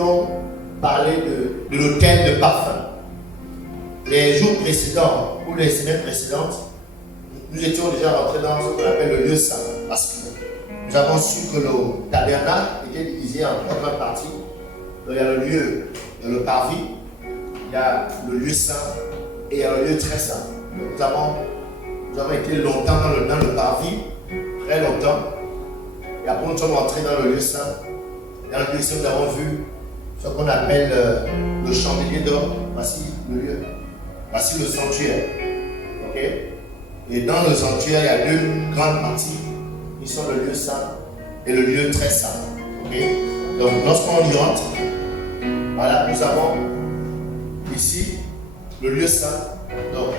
voulons parler de l'autel de parfum. Les jours précédents ou les semaines précédentes, nous étions déjà rentrés dans ce qu'on appelle le lieu saint. Parce que nous avons su que le tabernacle était divisé en trois grandes parties. Donc, il y a le lieu, il y a le parvis, il y a le lieu saint et il y a le lieu très saint. Donc, nous avons été longtemps dans le parvis, très longtemps. Et après, nous sommes entrés dans le lieu saint. Dans le lieu saint, nous avons vu ce qu'on appelle le chandelier d'or. Voici le lieu. Voici le sanctuaire. Ok? Et dans le sanctuaire, il y a deux grandes parties qui sont le lieu saint et le lieu très saint. Ok? Donc, lorsqu'on y entre, voilà, nous avons ici le lieu saint. Donc,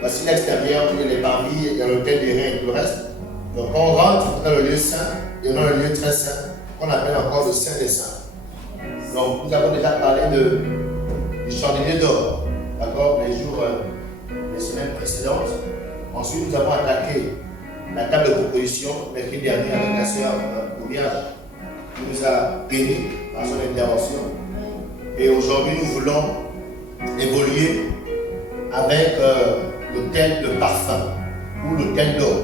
voici l'extérieur, il y a les parvis, il y a l'autel des reins et tout le reste. Donc, on rentre dans le lieu saint et dans le lieu très saint, qu'on appelle encore le Saint des Saints. Donc, nous avons déjà parlé du chandelier d'or, d'accord, les semaines précédentes. Ensuite, nous avons attaqué la table de proposition mercredi dernier avec la sœur Oumiage, qui nous a bénis par son intervention. Et aujourd'hui, nous voulons évoluer avec l'autel de parfum ou l'autel d'or.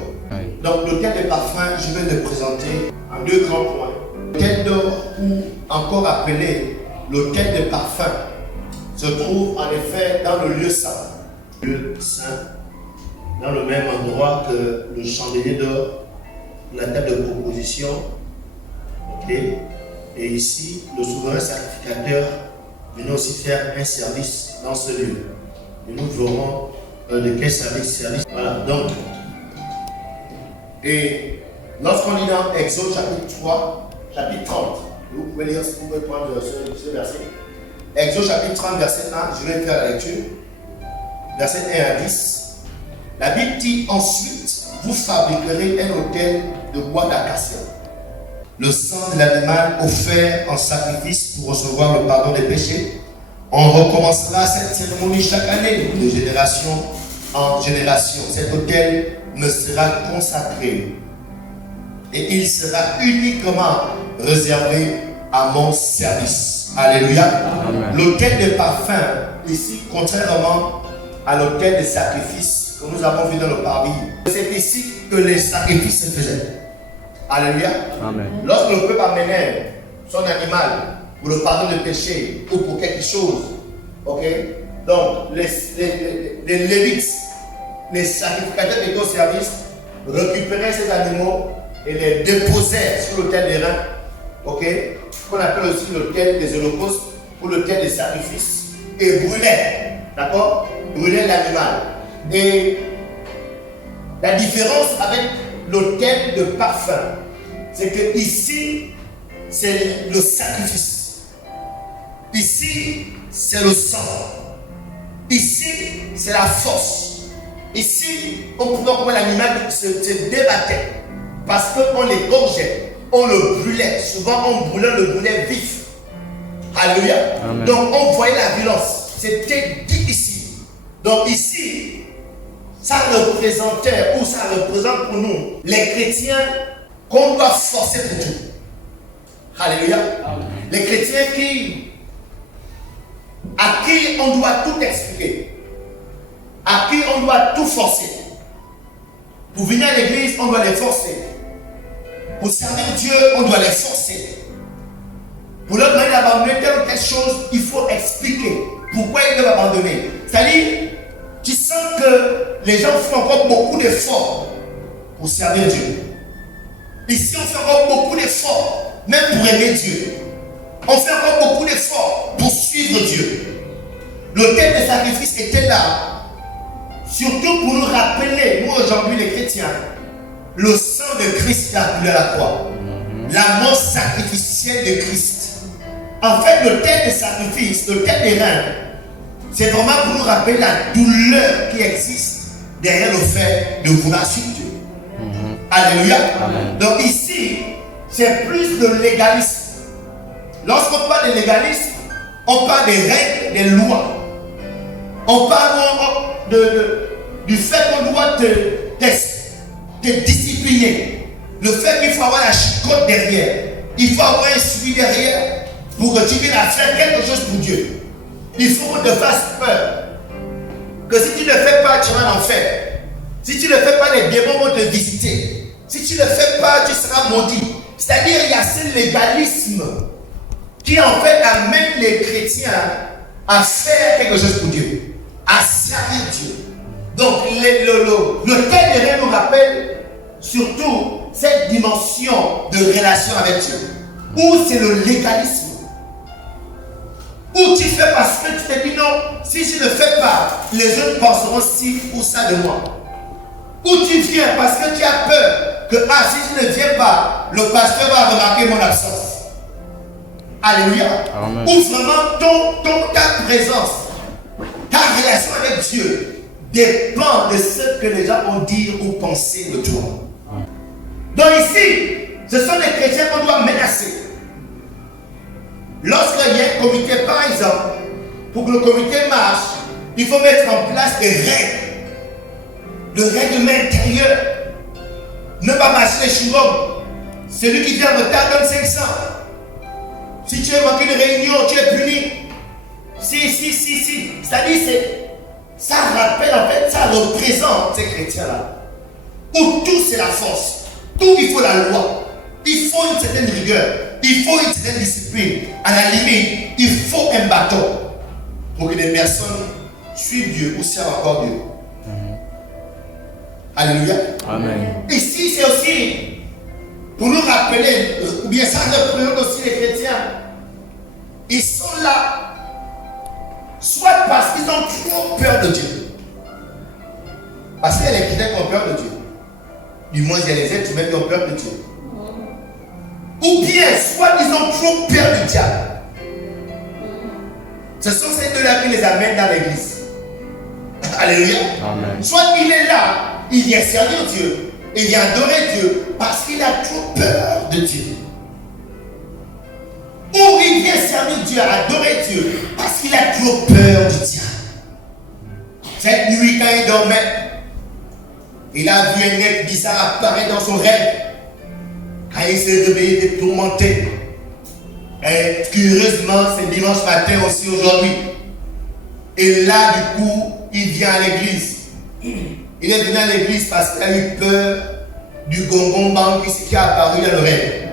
Donc, l'autel de parfum, je vais le présenter en deux grands points. L'autel d'or, ou encore appelé l'autel de parfum, se trouve en effet dans le lieu saint. Le lieu saint, dans le même endroit que le chandelier d'or, la table de proposition. Okay. Et ici, le souverain sacrificateur venait aussi faire un service dans ce lieu. Et nous verrons de quel service. Voilà, donc. Et lorsqu'on lit dans Exode chapitre 3, chapitre 30, vous pouvez lire, vous pouvez prendre ce verset. Exode chapitre 30, verset 1, je vais faire la lecture. Verset 1 à 10. La Bible dit ensuite, vous fabriquerez un autel de bois d'acacia. Le sang de l'animal offert en sacrifice pour recevoir le pardon des péchés. On recommencera cette cérémonie chaque année, de génération en génération. Cet autel me sera consacré et il sera uniquement réservé à mon service. Alléluia. L'autel de parfum, ici, contrairement à l'autel de sacrifice que nous avons vu dans le parvis, c'est ici que les sacrifices se faisaient. Alléluia. Amen. Lorsque le peuple amenait son animal pour le pardon de péché ou pour quelque chose, ok, donc les Lévites, les sacrificateurs de ton service, récupéraient ces animaux et les déposaient sur l'autel des reins, ok, qu'on appelle aussi l'autel des holocaustes ou l'autel des sacrifices, et brûlaient, d'accord, brûlaient l'animal. Et la différence avec l'autel de parfum, c'est que ici, c'est le sacrifice. Ici, c'est le sang. Ici, c'est la force. Ici, on pouvait voir l'animal se débattait parce qu'on l'égorgeait, on le brûlait. Souvent, on le brûlait vif. Alléluia. Amen. Donc, on voyait la violence. C'était dit ici. Donc, ici, ça représentait ou ça représente pour nous, les chrétiens, qu'on doit forcer pour tout. Alléluia. Amen. Les chrétiens à qui on doit tout expliquer. À qui on doit tout forcer. Pour venir à l'église, on doit les forcer. Pour servir Dieu, on doit les forcer. Pour leur demander d'abandonner telle ou telle chose, il faut expliquer pourquoi ils doivent abandonner. C'est-à-dire, tu sens que les gens font encore beaucoup d'efforts pour servir Dieu. Ici, on fait encore beaucoup d'efforts, même pour aimer Dieu. On fait encore beaucoup d'efforts pour suivre Dieu. L'autel des sacrifices était là. Surtout pour nous rappeler, nous aujourd'hui les chrétiens, le sang de Christ a coulé à la croix. La mort sacrificielle de Christ. En fait, l'autel des sacrifices, l'autel des reins, c'est vraiment pour nous rappeler la douleur qui existe derrière le fait de vouloir suivre Dieu. Alléluia. Amen. Donc ici, c'est plus de légalisme. Lorsqu'on parle de légalisme, on parle des règles, des lois. On parle du fait qu'on doit te discipliner. Le fait qu'il faut avoir la chicotte derrière. Il faut avoir un suivi derrière. pour que tu viennes à faire quelque chose pour Dieu. Il faut qu'on te fasse peur. Que si tu ne le fais pas, tu vas en enfer. Si tu ne le fais pas, les démons vont te visiter. Si tu ne le fais pas, tu seras maudit. C'est-à-dire, il y a ce légalisme qui en fait amène les chrétiens à faire quelque chose pour Dieu, à servir Dieu. Donc, le thème de Réveil nous rappelle surtout cette dimension de relation avec Dieu, où c'est le légalisme. Où tu fais parce que tu te dis non, si je ne fais pas, les autres penseront ci ou ça de moi. Où tu viens parce que tu as peur que si je ne viens pas, le pasteur va remarquer mon absence. Alléluia. Amen. Où vraiment ta présence, ta relation avec Dieu dépend de ce que les gens vont dire ou penser de toi. Donc ici, ce sont les chrétiens qu'on doit menacer. Lorsqu'il y a un comité, par exemple, pour que le comité marche, il faut mettre en place des règles. Le règlement intérieur. Ne pas marcher les chewing-gums. Celui qui vient en retard donne 500. Si tu as manqué une réunion, tu es puni. Si. C'est-à-dire, ça rappelle, en fait, ça représente ces chrétiens-là. Où tout c'est la force. Tout il faut la loi. Il faut une certaine rigueur. Il faut une certaine discipline. À la limite, il faut un bâton pour que les personnes suivent Dieu ou servent encore Dieu. Alléluia. Amen. Ici, c'est aussi pour nous rappeler, ou bien ça représente aussi les chrétiens. Ils sont là, soit parce qu'ils ont trop peur de Dieu. Parce qu'il y a les chrétiens qui ont peur de Dieu. Du moins, il y a les êtres humains qui ont peur de Dieu. Ou bien, soit ils ont trop peur du diable. Ce sont ces deux-là qui les amènent dans l'église. Alléluia. Amen. Soit il est là, il vient servir Dieu, il vient adorer Dieu parce qu'il a trop peur de Dieu. Ou il vient servir Dieu, adorer Dieu parce qu'il a trop peur du diable. Cette nuit, quand il dormait, il a vu un être bizarre apparaître dans son rêve. Quand il s'est réveillé, il était tourmenté. Et curieusement, c'est dimanche matin aussi aujourd'hui. Et là, du coup, il vient à l'église. Il est venu à l'église parce qu'il a eu peur du gongon bang qui est apparu dans le rêve.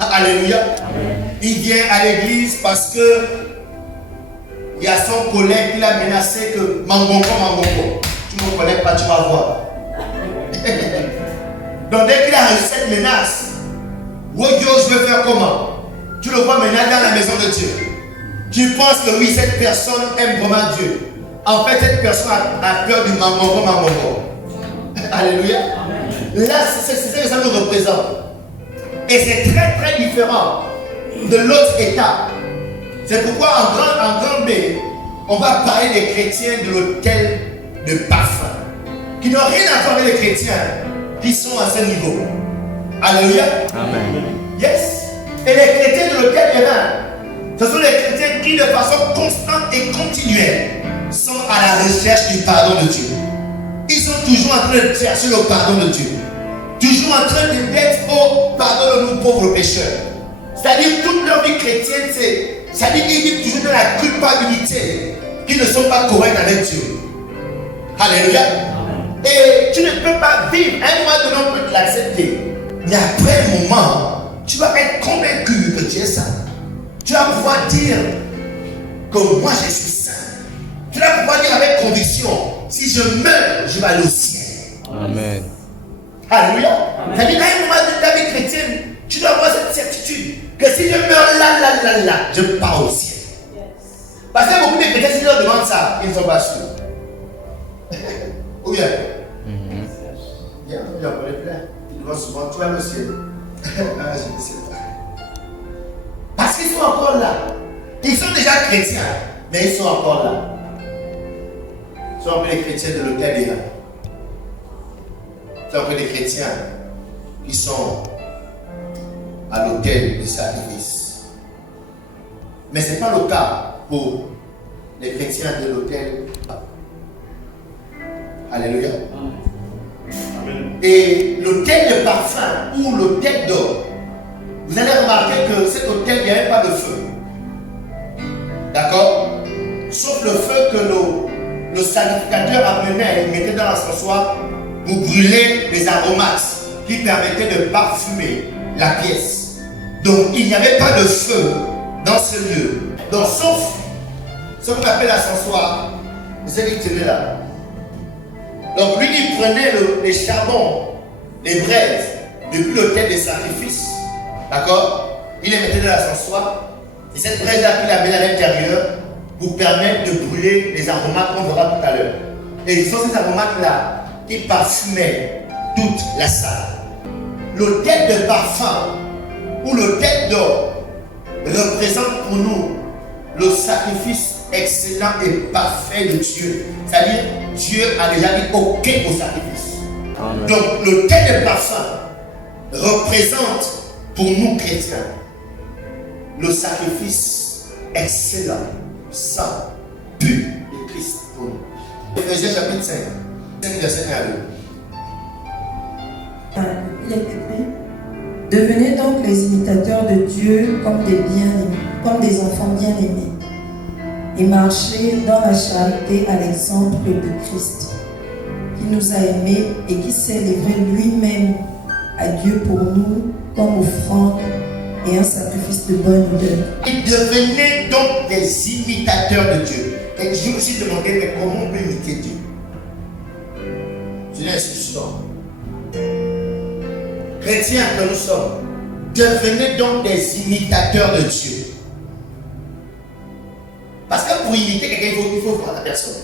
Alléluia. Amen. Il vient à l'église parce que il y a son collègue qui l'a menacé que Mangongo, tu ne me connais pas, tu vas voir. Donc dès qu'il a reçu cette menace, je vais faire comment? Tu le vois maintenant dans la maison de Dieu. Tu penses que oui, cette personne aime vraiment Dieu. En fait, cette personne a peur du Mangongo. Alléluia. Amen. Là, c'est ce que ça nous représente. Et c'est très très différent de l'autre état. C'est pourquoi en grand B, on va parler des chrétiens de l'autel de parfum, qui n'ont rien à voir avec les chrétiens qui sont à ce niveau. Alléluia. Amen. Yes. Et les chrétiens de l'autel des reins, ce sont les chrétiens qui de façon constante et continuelle sont à la recherche du pardon de Dieu. Ils sont toujours en train de chercher le pardon de Dieu. Toujours en train de dire, oh, pardonne-nous pauvres pécheurs. C'est-à-dire toute leur vie chrétienne, c'est-à-dire qu'ils vivent toujours dans la culpabilité, qu'ils ne sont pas corrects avec Dieu. Alléluia. Et tu ne peux pas vivre, un moment donné on peut te l'accepter. Mais après un moment, tu vas être convaincu que tu es saint. Tu vas pouvoir dire que moi je suis saint. Tu vas pouvoir dire avec conviction, si je meurs, je vais aller au ciel. Amen. Alléluia. C'est-à-dire qu'à un moment de ta vie chrétienne, tu dois avoir cette certitude que si je meurs là, je pars au ciel. Parce que beaucoup de chrétiens, si leur demandent ça, ils ne sont pas sûrs. Ou bien, il y a plein. Ils vont souvent, tu vas au ciel. Je ne sais pas. Parce qu'ils sont encore là. Ils sont déjà chrétiens, mais ils sont encore là. Ils sont appelés les chrétiens de l'autel des reins. Ils sont appelés les chrétiens qui sont à l'autel de sacrifice. Mais ce n'est pas le cas pour les chrétiens de l'autel. Alléluia. Amen. Et l'autel de parfum ou l'autel d'or vous allez remarquer que cet autel, il n'y avait pas de feu. D'accord? Sauf le feu que le sacrificateur amenait, il mettait dans l'encensoir pour brûler les aromates qui permettaient de parfumer la pièce. Donc il n'y avait pas de feu dans ce lieu. Donc sauf ce qu'on appelle l'encensoir, c'est ce qu'il tenait là. Donc lui, il prenait les charbons, les braises, depuis l'autel des sacrifices. D'accord? Il les mettait dans l'encensoir. Et cette braise-là qu'il a mis à l'intérieur pour permettre de brûler les aromates qu'on verra tout à l'heure. Et ce sont ces aromates-là qui parfumaient toute la salle. L'autel de parfum ou l'autel d'or représente pour nous le sacrifice excellent et parfait de Dieu. C'est-à-dire, Dieu a déjà dit OK au sacrifice. Amen. Donc, l'autel de parfum représente pour nous chrétiens le sacrifice excellent, saint, pur de Christ pour nous. Éphésiens chapitre 5, verset 1 à 2. Il est écrit: devenez donc les imitateurs de Dieu comme des enfants bien-aimés, et marchez dans la charité à l'exemple de Christ, qui nous a aimés et qui s'est livré lui-même à Dieu pour nous comme offrande et un sacrifice de bonne odeur. Et devenez donc des imitateurs de Dieu. Et je me suis demandé, mais comment on peut imiter Dieu? C'est une instruction. Chrétiens que nous sommes, devenez donc des imitateurs de Dieu. Parce que pour imiter quelqu'un, il faut voir la personne.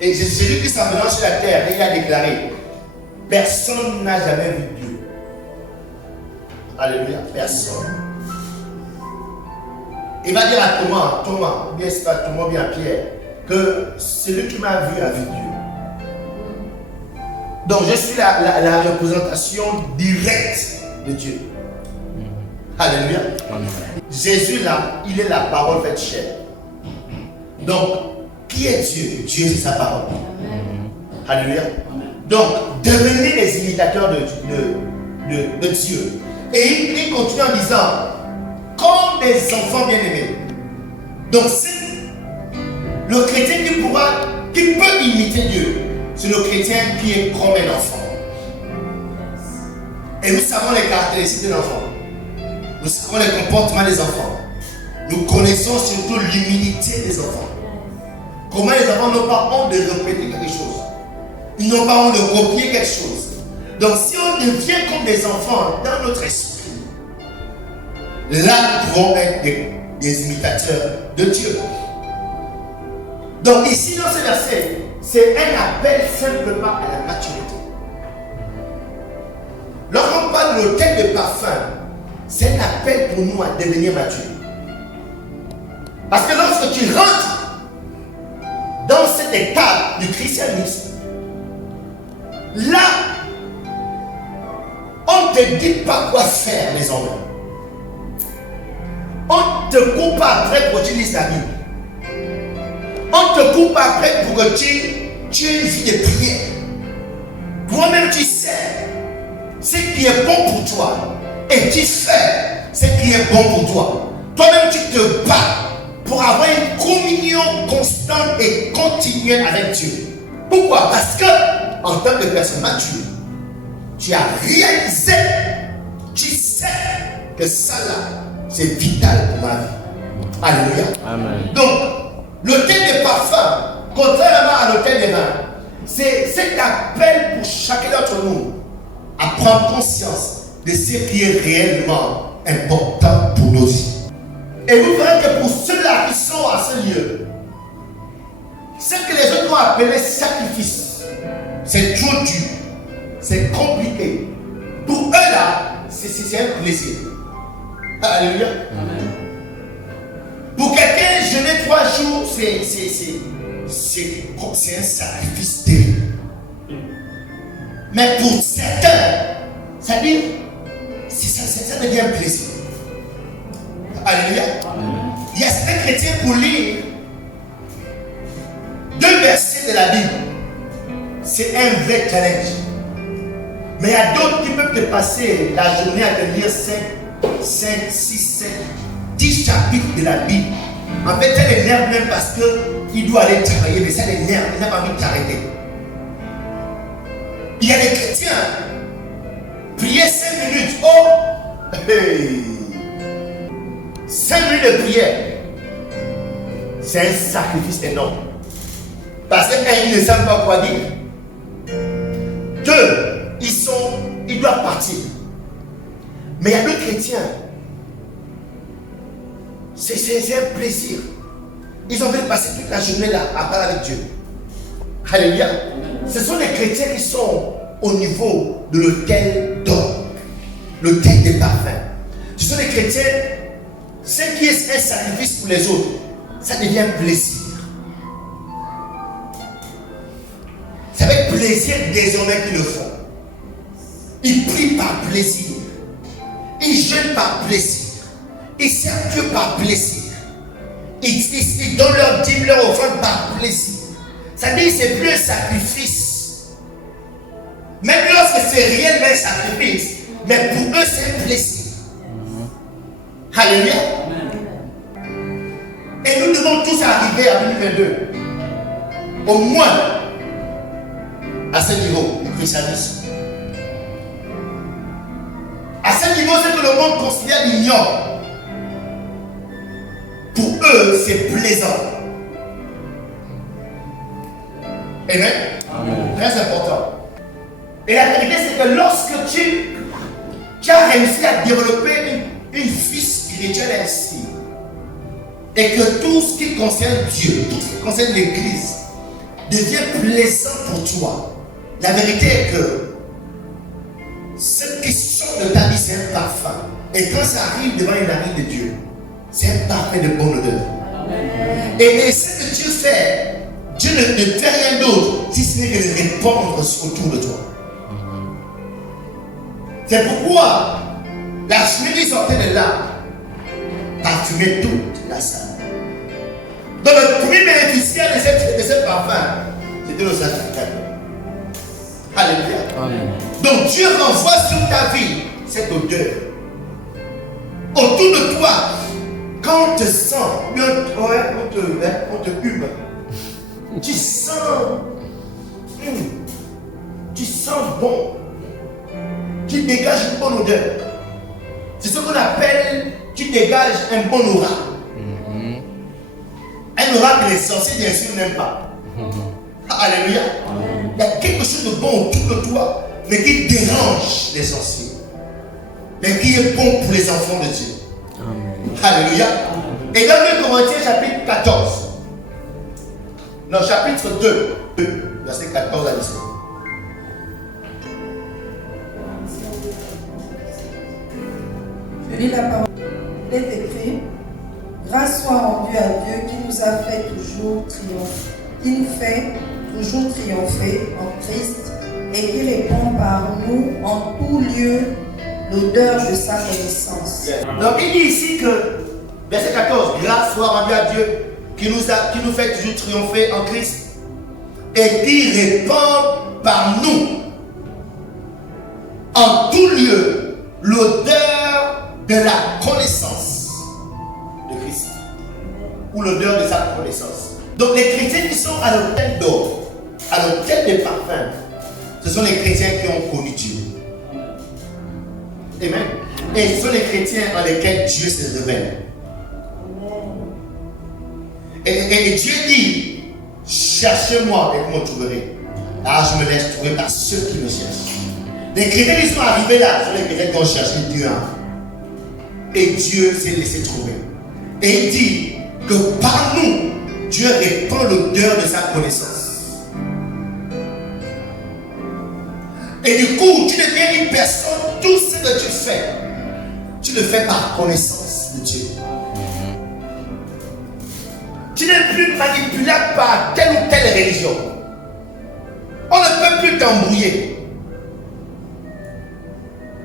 Et Jésus-Christ en venant sur la terre, il a déclaré: personne n'a jamais vu Dieu. Alléluia, personne. Il va dire à Thomas, bien c'est pas Thomas, bien Pierre, que celui qui m'a vu a vu Dieu. Donc je suis la représentation directe de Dieu. Alléluia. Amen. Jésus là, il est la parole faite chair. Donc, qui est Dieu? Dieu, c'est sa parole. Amen. Alléluia. Amen. Donc, devenez les imitateurs de Dieu. Et il continue en disant, comme des enfants bien-aimés. Donc, c'est le chrétien qui peut imiter Dieu. C'est le chrétien qui est comme un enfant. Et nous savons les caractéristiques de l'enfant. Nous savons les comportements des enfants. Nous connaissons surtout l'humilité des enfants. Comment les enfants n'ont pas honte de répéter quelque chose. Ils n'ont pas honte de copier quelque chose. Donc si on devient comme des enfants dans notre esprit, là nous pouvons être des imitateurs de Dieu. Donc ici dans ce verset, c'est un appel simplement à la maturité. Lorsqu'on parle de l'autel de parfum, c'est un appel pour nous à devenir matures. Parce que lorsque tu rentres dans cette étape du christianisme, là, on ne te dit pas quoi faire, les hommes. On ne te coupe pas après pour que tu lises la Bible. On ne te coupe pas après pour que tu aies une vie de prière. Toi-même, tu sais ce qui est bon pour toi. Et tu fais ce qui est bon pour toi. Toi-même, tu te bats pour avoir une communion constante et continuelle avec Dieu. Pourquoi? Parce que, en tant que personne mature, tu as réalisé, tu sais que ça là, c'est vital pour ma vie. Alléluia. Amen. Donc, l'autel des parfums, contrairement à l'autel des vins, c'est cet appel pour chacun d'entre nous à prendre conscience de ce qui est réellement important pour nos vies. Et vous verrez que pour ceux-là qui sont à ce lieu, ce que les autres ont appelé sacrifice, c'est trop dur, c'est compliqué. Pour eux là, c'est un plaisir. Alléluia. Amen. Pour quelqu'un, jeûner 3 jours, c'est un sacrifice terrible. Mais pour certains, c'est-à-dire, ça devient un plaisir. Alléluia. Il y a certains chrétiens pour lire 2 versets de la Bible. C'est un vrai challenge. Mais il y a d'autres qui peuvent te passer la journée à te lire 5 5, 6, 7, 10 chapitres de la Bible. En fait, ça l'énerve même parce qu'il doit aller travailler, mais ça l'énerve, il n'a pas envie de t'arrêter. Il y a des chrétiens, prier 5 minutes, oh, hey, 5 minutes de prière, c'est un sacrifice énorme. Parce que, un, ils ne savent pas quoi dire. Deux, ils doivent partir. Mais il y a d'autres chrétiens, c'est un plaisir. Ils ont envie de passer toute la journée là à parler avec Dieu. Alléluia. Ce sont les chrétiens qui sont au niveau de l'autel d'or, l'autel des parfums. Ce sont les chrétiens, ce qui est un sacrifice pour les autres, ça devient un plaisir. C'est avec plaisir désormais qu'ils le font. Ils prient par plaisir. Ils jeûnent par plaisir. Ils servent Dieu par plaisir. Ils donnent leur dîme, leur offrande par plaisir. Ça veut dire que ce n'est plus un sacrifice. Même lorsque c'est réellement un sacrifice, mais pour eux c'est un plaisir. Alléluia. Et nous devons tous arriver à 2022. Au moins à ce niveau du christianisme. À ce niveau, c'est que le monde considère l'ignore. Pour eux, c'est plaisant. Amen. Amen. Très important. Et la vérité, c'est que lorsque tu as réussi à développer une vie spirituelle ainsi, et que tout ce qui concerne Dieu, tout ce qui concerne l'Église, devient plaisant pour toi, la vérité est que ce qui sort de ta vie, c'est un parfum. Et quand ça arrive devant une narine de Dieu, c'est un parfum de bonne odeur. Et ce que Dieu fait, Dieu ne fait rien d'autre si ce n'est que de répandre autour de toi. C'est pourquoi la cheminée qui sortait de là parfumait toute la salle. Donc le premier bénéficiaire de ce parfum, c'était le sacrificateur. Alléluia. Amen. Donc Dieu renvoie sur ta vie cette odeur. Autour de toi, quand on te sent, on te hume, tu sens bon, tu dégages une bonne odeur. C'est ce qu'on appelle, tu dégages un bon aura. Un aura que les sorciers bien sûr n'aiment pas. Alléluia. Il y a quelque chose de bon autour de toi, mais qui dérange les sorciers, mais qui est bon pour les enfants de Dieu. Amen. Alléluia. Et dans 2 Corinthiens chapitre 14, non, chapitre 2, verset 14 à 17. Je lis la parole. Il est écrit: grâce soit rendue à Dieu qui nous a fait toujours triompher, qui nous fait toujours triompher en Christ et qui répand par nous en tout lieu l'odeur de sa connaissance. Donc il dit ici que, verset 14, grâce soit rendue à Dieu qui nous fait toujours triompher en Christ et qui répand par nous en tout lieu l'odeur de la connaissance de Christ ou l'odeur de sa connaissance. Donc les chrétiens qui sont à l'autel d'or, à l'autel des parfums, ce sont les chrétiens qui ont connu Dieu. Amen. Et ce sont les chrétiens en lesquels Dieu se révèle. Et Dieu dit: cherchez-moi et vous me trouverez. Ah, je me laisse trouver par ceux qui me cherchent. Les chrétiens qui sont arrivés là, ce sont les chrétiens qui ont cherché Dieu. Et Dieu s'est laissé trouver. Et il dit que par nous, Dieu répand l'odeur de sa connaissance. Et du coup, tu deviens une personne, tout ce que tu fais, tu le fais par connaissance de Dieu. Tu n'es plus manipulable par telle ou telle religion. On ne peut plus t'embrouiller.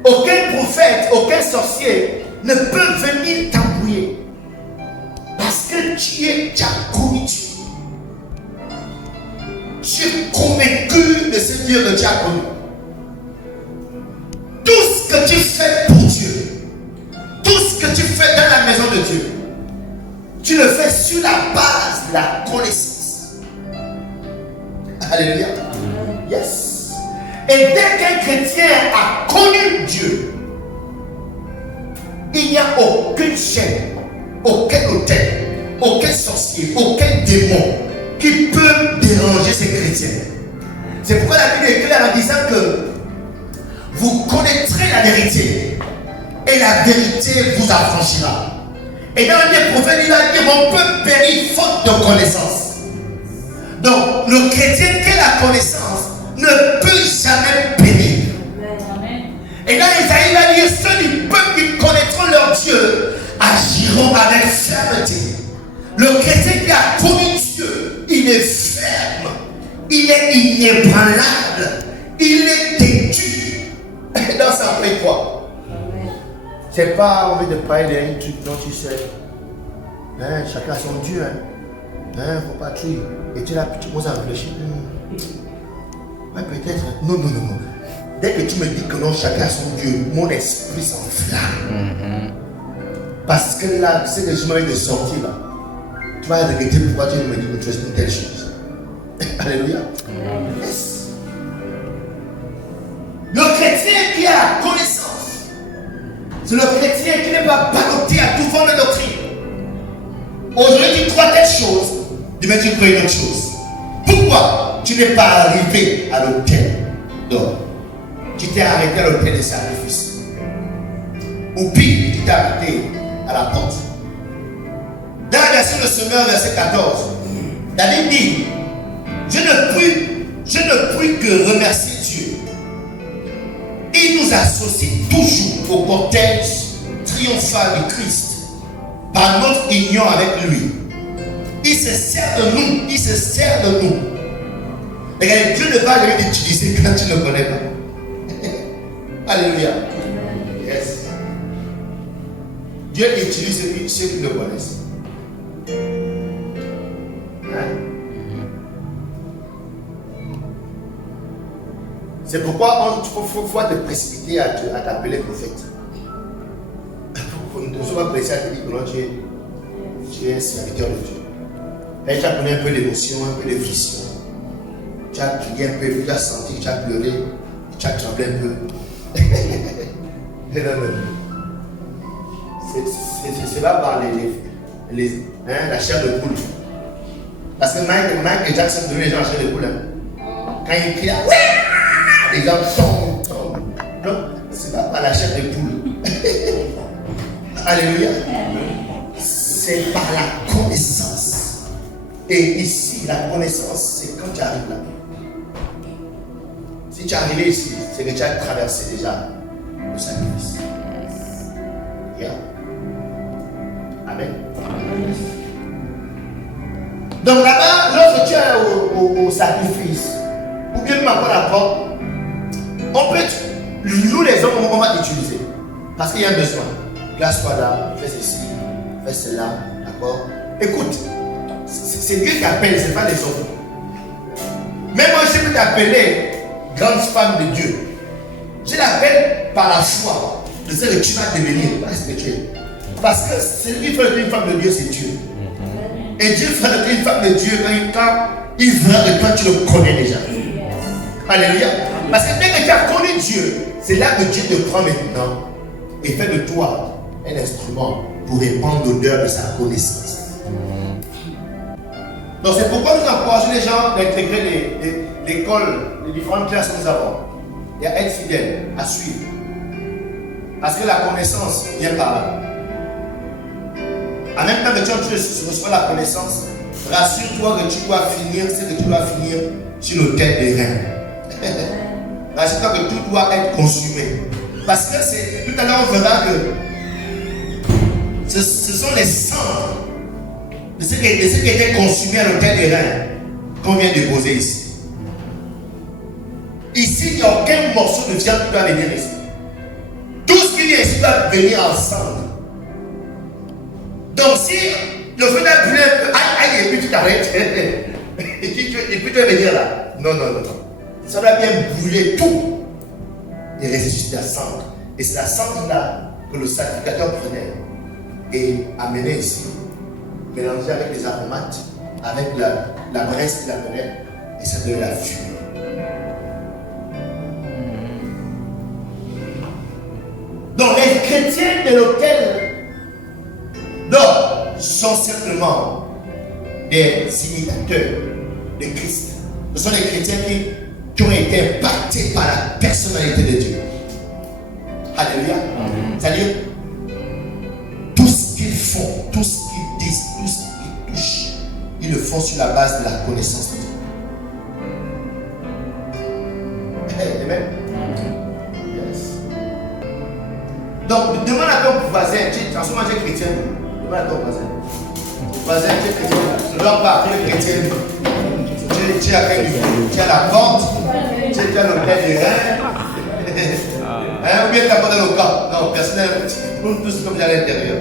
Aucun prophète, aucun sorcier ne peut venir t'embrouiller. Parce que tu as connu Dieu. Tu es convaincu de ce Dieu que tu as connu. Tout ce que tu fais pour Dieu, tout tu le fais sur la base de la connaissance. Alléluia. Yes. Et dès qu'un chrétien a connu Dieu, il n'y a aucune chaîne, aucun autel, aucun sorcier, aucun démon qui peut déranger ces chrétiens. C'est pourquoi la Bible est claire en disant que vous connaîtrez la vérité et la vérité vous affranchira. Et dans les prophètes, il a dit mon peuple périt faute de connaissance. Donc le chrétien qui a la connaissance ne peut jamais périr. Et dans Isaïe, il a dit ceux du peuple qui connaîtront leur Dieu agiront avec fermeté. Le chrétien qui a connu Dieu, il est ferme, il est inébranlable, il est têtu. Dans ça, après quoi? C'est pas envie de parler d'un truc dont tu sais. Hein, chacun a son Dieu. Hein, faut pas tuer. Et tu là, tu commences à réfléchir. Ouais, peut-être. Non. Dès que tu me dis que non, chacun a son Dieu, mon esprit s'enflamme. Parce que là, c'est que je m'avais de sortir là. Tu vas regretter pourquoi tu me dis que tu fais une telle chose. Alléluia. Yes. Le chrétien qui a la connaissance, c'est le chrétien qui n'est pas ballotté à tout vent de doctrine. Aujourd'hui, tu crois telle chose, demain tu crois une autre chose. Pourquoi tu n'es pas arrivé à l'autel d'or? Tu t'es arrêté à l'autel des sacrifices. Ou pire, tu t'es arrêté à la porte. Dans la version de Semeur, verset 14, David dit, je ne puis que remercier Dieu. Il nous associe toujours au cortège triomphal du Christ par notre union avec lui. Il se sert de nous. Et Dieu ne va jamais t'utiliser quand tu ne connais pas. Alléluia. Yes. Dieu utilise ceux qui le connaissent. C'est pourquoi il faut te précipiter à t'appeler prophète. Ne sois pas pressé à te dire que non, tu es un serviteur de Dieu. Et tu as connu un peu d'émotion, un peu de friction. Tu as crié un peu, tu as senti, tu as pleuré, tu as tremblé un peu. Non. C'est pas par la chair de poule. Parce que Mike et Jackson donnaient les gens la chair de poule. Quand ils crient, les gens tombent. Non, c'est pas par la chair de poule. Alléluia. C'est par la connaissance. Et ici, la connaissance, c'est quand tu arrives là. Si tu es arrivé ici, c'est que tu as traversé déjà le sacrifice. Yeah. Amen. Donc là-bas, lorsque tu es au sacrifice, ou bien même encore la porte, nous les hommes, on va t'utiliser. Parce qu'il y a un besoin. Place-toi là, fais ceci, fais cela, d'accord? Écoute, c'est Dieu qui appelle, ce n'est pas les hommes. Même moi, je peux t'appeler grande femme de Dieu. Je l'appelle par la foi de ce que tu vas devenir, pas ce que tu es. Parce que celui qui fait une femme de Dieu, c'est Dieu. Et Dieu fait de une femme de Dieu quand il vient de toi, tu le connais déjà. Alléluia. Parce que dès que tu as connu Dieu, c'est là que Dieu te prend maintenant et fait de toi un instrument pour répandre l'odeur de sa connaissance. Donc c'est pourquoi nous encourageons les gens d'intégrer l'école, les différentes classes que nous avons, et à être fidèles, à suivre. Parce que la connaissance vient par là. En même temps que tu reçois la connaissance, rassure-toi que tu dois finir ce que tu dois finir sur le tête des reins. Rassure-toi que tout doit être consumé. Parce que tout à l'heure on verra que ce sont les cendres de ce qui était consumé à l'autel des reins qu'on vient de déposer ici. Ici, il n'y a aucun morceau de viande qui doit venir ici. Tout ce qui vient ici doit venir ensemble. Donc si le feu n'a brûlé un peu, aïe, et puis tu t'arrêtes, et puis tu vas venir là. Non. Ça doit bien brûler tout et ressusciter la cendre. Et c'est la cendre là que le sacrificateur prenait et amenait ici. mélangé avec les aromates, avec la graisse de la quenelle, et ça donne la fumée. Donc les chrétiens de l'autel d'or sont simplement des imitateurs de Christ. Ce sont des chrétiens qui ont été impactés par la personnalité de Dieu. Alléluia. C'est-à-dire, tout ce qu'ils font, tout ce qu'ils disent, tout ce qu'ils touchent, ils le font sur la base de la connaissance de Dieu. Amen. Yes. Donc, demande à ton voisin, en ce moment tu es chrétien, demande à ton voisin. Voisin, tu es chrétien, ne dois pas appeler chrétien. Tu es avec lui, tu as la porte, tu as l'hôtel des reins. Ou bien tu as pas dans le camp. Non, personnel, nous tous comme à l'intérieur.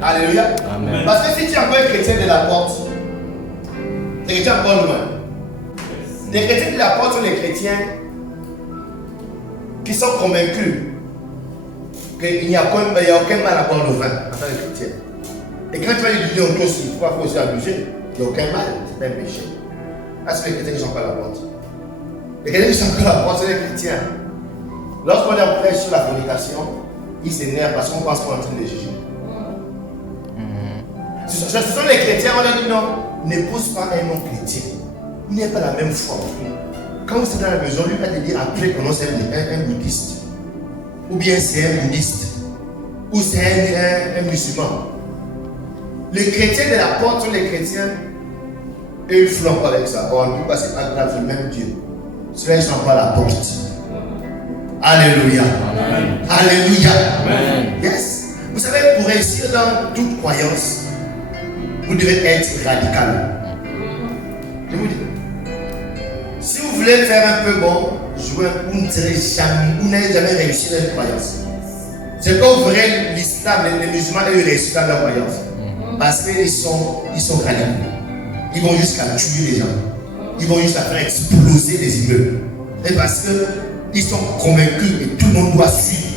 Alléluia. Amen. Parce que si tu es encore un chrétien de la porte, les chrétiens encore loin. Les chrétiens de la porte sont les chrétiens qui sont convaincus qu'il n'y a aucun mal à boire le vin en tant que chrétien. Et quand tu vas lui dire aussi, il faut aussi abuser, il n'y a aucun mal, c'est pas un péché. Ah, c'est les chrétiens qui sont pas à la porte. Les chrétiens qui sont pas à la porte, c'est les chrétiens. Lorsqu'on est prêche sur la fornication, ils s'énervent parce qu'on pense qu'on est en train de les juger. Ce sont les chrétiens, on leur dit non, n'épouse pas un non-chrétien. Il n'est pas la même foi. Quand vous êtes dans la maison, lui va te dire après que non, c'est un bouddhiste. Ou bien c'est un bouddhiste. Ou c'est un musulman. Les chrétiens de la porte sont les chrétiens. Et ils flanquent avec ça. En tout cas, c'est pas grave, c'est le même Dieu. Cela, ils sont pas à la porte. Alléluia. Amen. Alléluia. Amen. Yes. Vous savez, pour réussir dans toute croyance, vous devez être radical. Je vous dis. Si vous voulez faire un peu bon, jouer, vous n'allez jamais réussir dans une croyance. C'est quand vous verrez l'islam, les musulmans, ils réussissent dans leur croyance. Parce qu'ils sont radicaux. Ils vont jusqu'à tuer les gens. Ils vont jusqu'à faire exploser les immeubles. Et parce qu'ils sont convaincus et tout le monde doit suivre.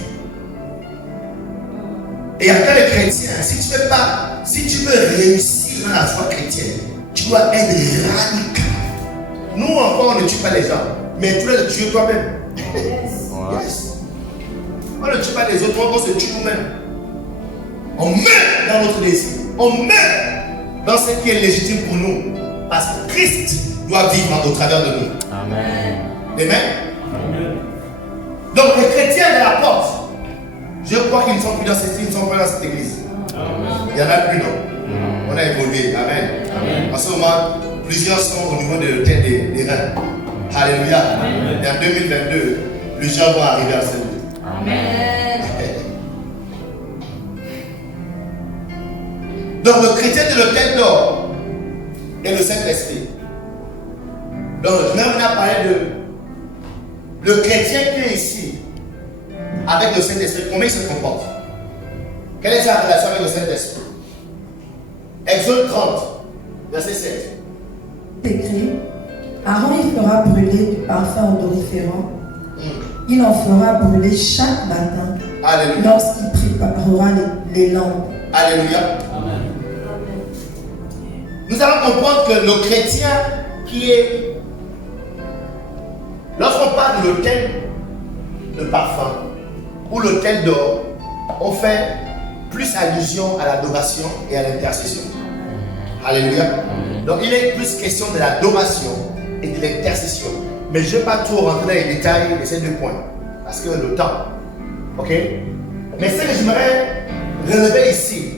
Et en tant que chrétien, si tu veux réussir dans la foi chrétienne, tu dois être radical. Nous encore, on ne tue pas les gens, mais tu dois te tuer toi-même. Yes. On ne tue pas les autres, on se tue nous-mêmes. On meurt dans notre désir. On meurt dans ce qui est légitime pour nous. Parce que Christ doit vivre au travers de nous. Amen. Amen. Donc les chrétiens de la porte, je crois qu'ils ne sont plus dans cette église. Amen. Il y en a plus, non? On a évolué. Amen. Amen. En ce moment, plusieurs sont au niveau de l'hôtel des reins. Alléluia. Amen. Et en 2022, plusieurs vont arriver à cette vie. Amen. Donc le chrétien de l'hôtel d'or et le Saint-Esprit. Donc je vais maintenant parler de le chrétien qui est ici avec le Saint-Esprit. Comment il se comporte? Quelle est sa relation avec le Saint-Esprit? Exode 30, verset 7. C'est écrit, Aaron il fera brûler du parfum odoriférant. Il en fera brûler chaque matin. Alléluia. Lorsqu'il préparera les lampes. Alléluia. Amen. Nous allons comprendre que le chrétien qui est... Lorsqu'on parle de l'autel de parfum ou l'autel d'or, on fait plus allusion à l'adoration et à l'intercession. Alléluia. Donc il est plus question de l'adoration et de l'intercession. Mais je ne vais pas trop rentrer dans les détails de ces deux points. Parce que le temps. Ok? Mais ce que j'aimerais relever ici,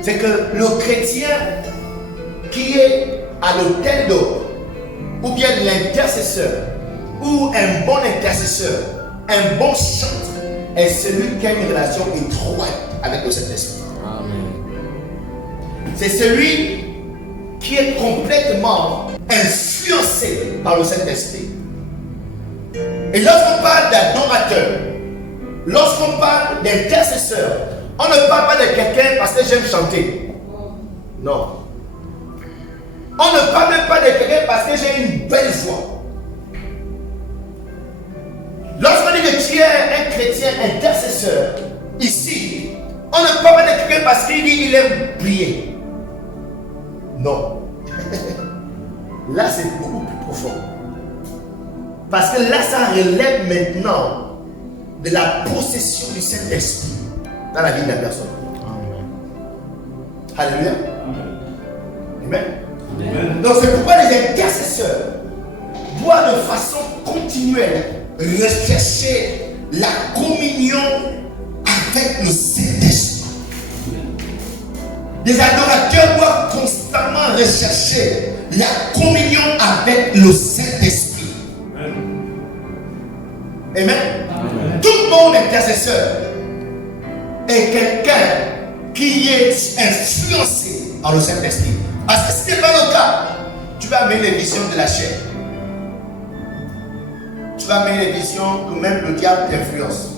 c'est que le chrétien qui est à l'autel d'or, ou bien l'intercesseur, ou un bon intercesseur, un bon chantre, est celui qui a une relation étroite avec le Saint-Esprit. C'est celui qui est complètement influencé par le Saint-Esprit. Et lorsqu'on parle d'adorateur, lorsqu'on parle d'intercesseur, on ne parle pas de quelqu'un parce que j'aime chanter. Non. On ne parle même pas de quelqu'un parce que j'ai une belle voix. Lorsqu'on dit que tu es un chrétien intercesseur, ici, On ne peut pas de quelqu'un parce qu'il dit qu'il aime prier. Non. Là, c'est beaucoup plus profond. Parce que là, ça relève maintenant de la possession du Saint-Esprit dans la vie de la personne. Amen. Alléluia. Amen. Amen. Donc, c'est pourquoi les intercesseurs doivent de façon continuelle rechercher la communion avec le Saint-Esprit. Les adorateurs doivent constamment rechercher la communion avec le Saint-Esprit. Amen. Amen. Tout bon intercesseur est quelqu'un qui est influencé par le Saint-Esprit. Parce que si ce n'est pas le cas, tu vas amener les visions de la chair. Tu vas amener les visions que même le diable t'influence.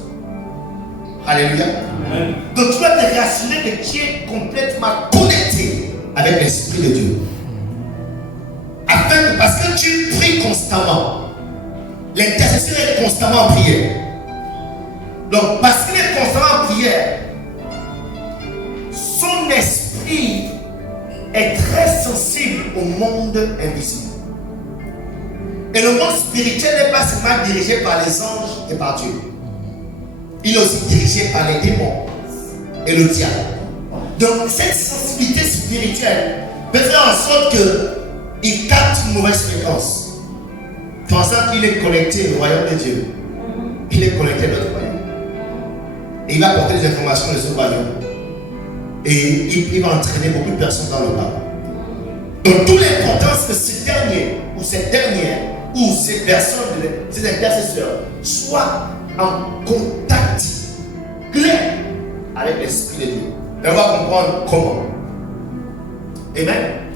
Alléluia. Amen. Donc tu dois te rassurer que tu es complètement connecté avec l'Esprit de Dieu. Parce que tu pries constamment. L'intercesseur est constamment en prière. Donc parce qu'il est constamment en prière, son esprit est très sensible au monde invisible. Et le monde spirituel n'est pas seulement dirigé par les anges et par Dieu. Il est aussi dirigé par les démons et le diable. Donc cette sensibilité spirituelle peut faire en sorte qu'il capte une mauvaise fréquence, pensant qu'il est connecté au royaume de Dieu. Il est connecté à notre royaume. Et il va apporter des informations de ce royaume. Et il va entraîner beaucoup de personnes dans le bas. Donc toute l'importance que ce dernier ou cette dernière ou ces personnes, ces intercesseurs soient en contact clair avec l'Esprit de Dieu. Et on va comprendre comment. Amen.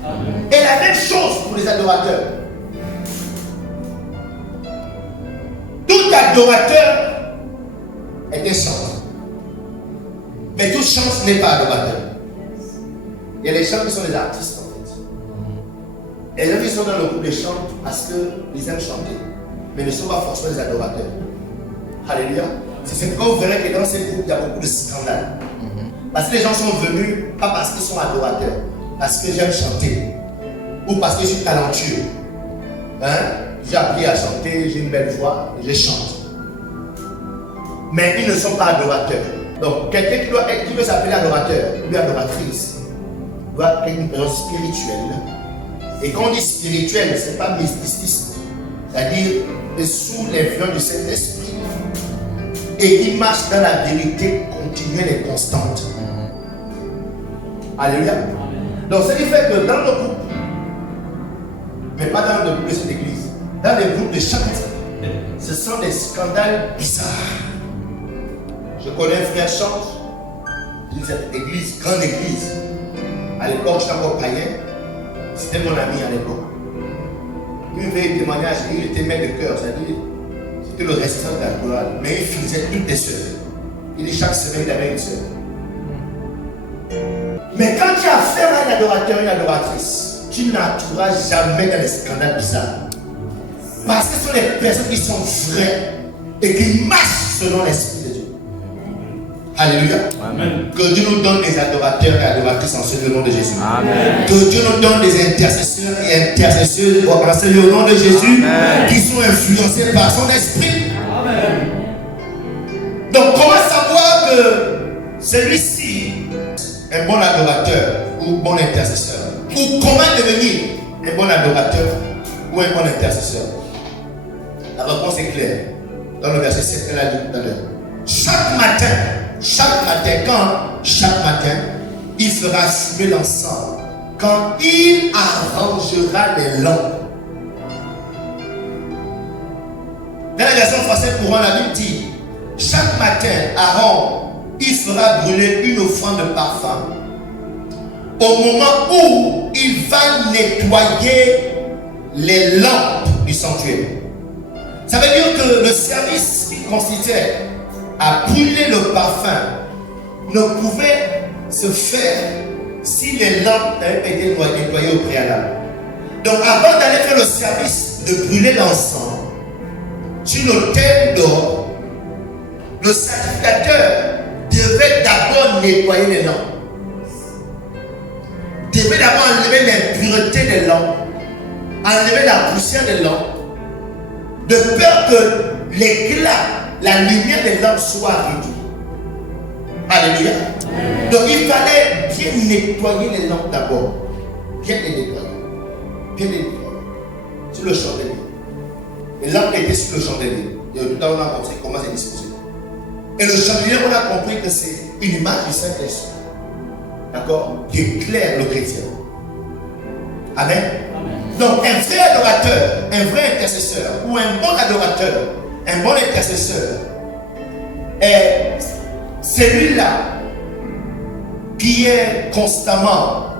Amen. Et la même chose pour les adorateurs. Tout adorateur est un chanteur. Mais tout chanteur n'est pas adorateur. Il y a des chants qui sont des artistes en fait. Et les gens qui sont dans le groupe de chants parce qu'ils aiment chanter. Mais ne sont pas forcément des adorateurs. Alléluia. C'est pourquoi vous verrez que dans ces groupes, il y a beaucoup de scandales. Parce que les gens sont venus, pas parce qu'ils sont adorateurs, parce que j'aime chanter. Ou parce que je suis talentueux. J'ai appris à chanter, j'ai une belle voix, et je chante. Mais ils ne sont pas adorateurs. Donc, quelqu'un qui veut s'appeler adorateur, ou adoratrice, doit être une personne spirituelle. Et quand on dit spirituel, ce n'est pas mysticisme. C'est-à-dire sous l'influence du Saint-Esprit. Et il marche dans la vérité continuelle et constante. Alléluia. Donc, ce qui fait que dans le groupe, mais pas dans le groupe de cette église, dans les groupes de chant, ce sont des scandales bizarres. Je connais un frère chante d'une cette église, grande église. À l'époque, j'étais encore païen. C'était mon ami à l'époque. Il me fait un témoignage, il était maître de cœur, c'est-à-dire, c'était le responsable de la chorale, mais il faisait toutes les sœurs. Il dit chaque semaine, il avait une sœur. Mais quand tu as affaire à un adorateur, une adoratrice, tu n'entouras jamais dans les scandales bizarres. Parce que ce sont les personnes qui sont vraies et qui marchent selon l'Esprit de Dieu. Alléluia. Amen. Que Dieu nous donne des adorateurs et adoratrices en ce nom de Jésus. Amen. Que Dieu nous donne des intercesseurs et intercesseuses en ce nom de Jésus. Amen. Qui sont influencés par son esprit. Amen. Donc comment savoir que celui-ci est un bon adorateur ou bon intercesseur? Ou comment devenir un bon adorateur ou un bon intercesseur? La réponse est claire. Dans le verset 7 qu'elle a dit tout à l'heure. Chaque matin, il fera fumer l'encens quand il arrangera les lampes. Dans la version française courante, la Bible dit chaque matin, Aaron, il fera brûler une offrande de parfum au moment où il va nettoyer les lampes du sanctuaire. Ça veut dire que le service qui consistait à brûler le parfum ne pouvait se faire si les lampes avaient été nettoyées au préalable. Donc avant d'aller faire le service de brûler l'encens sur l'autel d'or, le sacrificateur devait d'abord nettoyer les lampes. Devait d'abord enlever l'impureté des lampes, enlever la poussière des lampes, de peur que l'éclat, la lumière des lampes soit réduite. Alléluia. Donc il fallait bien nettoyer les lampes d'abord. Bien les nettoyer. Bien les nettoyer. Sur le chandelier. Les lampes étaient sur le chandelier. Et tout à l'heure, on a montré comment c'est disposé. Et le chandelier, on a compris que c'est une image du Saint-Esprit. D'accord? Qui éclaire le chrétien. Amen. Donc un vrai adorateur, un vrai intercesseur, ou un bon adorateur, un bon intercesseur, est celui-là qui est constamment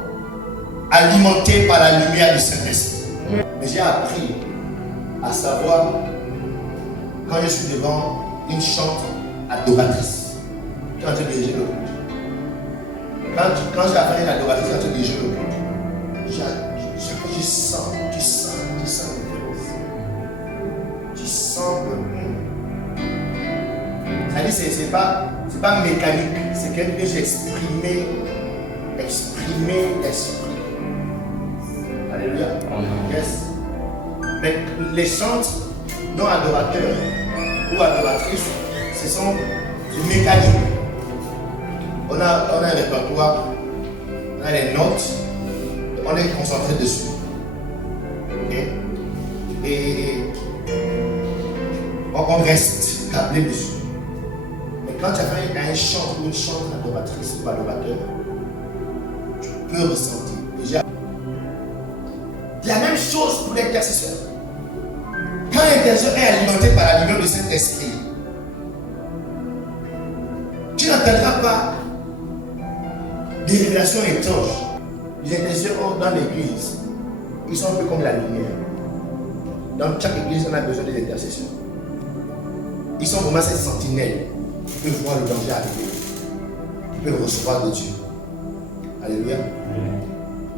alimenté par la lumière du Saint-Esprit. Mais j'ai appris à savoir quand je suis devant une chante adoratrice, quand je dirige le culte. Quand j'ai affaire à une adoratrice, quand je dirige le culte, tu sens l'influence. Tu sens que c'est pas mécanique, c'est quelque chose que j'ai exprimé l'esprit. Alléluia. Yes. Mais les chants non adorateurs ou adoratrices, ce sont du mécanique. On a un répertoire, on a les notes, on est concentré dessus. Okay? Et on reste câblé dessus. Mais quand tu as fait un chant ou une chante adoratrice ou adorateur, tu peux ressentir. Déjà, la même chose pour l'intercesseur. Quand l'intercesseur est alimenté par la lumière du Saint-Esprit, tu n'entendras pas des révélations étranges. Les intercesseurs dans l'église, ils sont un peu comme la lumière. Dans chaque église, on a besoin des intercesseurs. Ils sont vraiment ces sentinelles qui peuvent voir le danger arriver, qui peuvent recevoir de Dieu. Alléluia.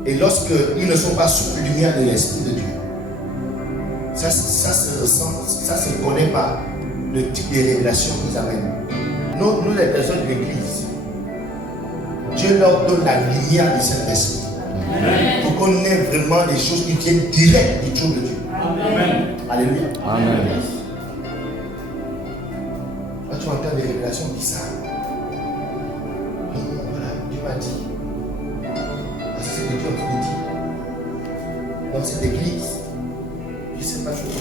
Et lorsqu'ils ne sont pas sous la lumière de l'Esprit de Dieu, ça se ressent, ça se connaît par le type de révélation qu'ils amènent. Nous, les personnes de l'église, Dieu leur donne la lumière du Saint-Esprit pour qu'on ait vraiment des choses qui viennent direct du trône de Dieu. Amen. Alléluia. Amen. Quand tu entends des révélations bizarres, voilà, Dieu m'a dit. Parce que c'est Dieu qui me dit. Dans cette église, je ne sais pas chose.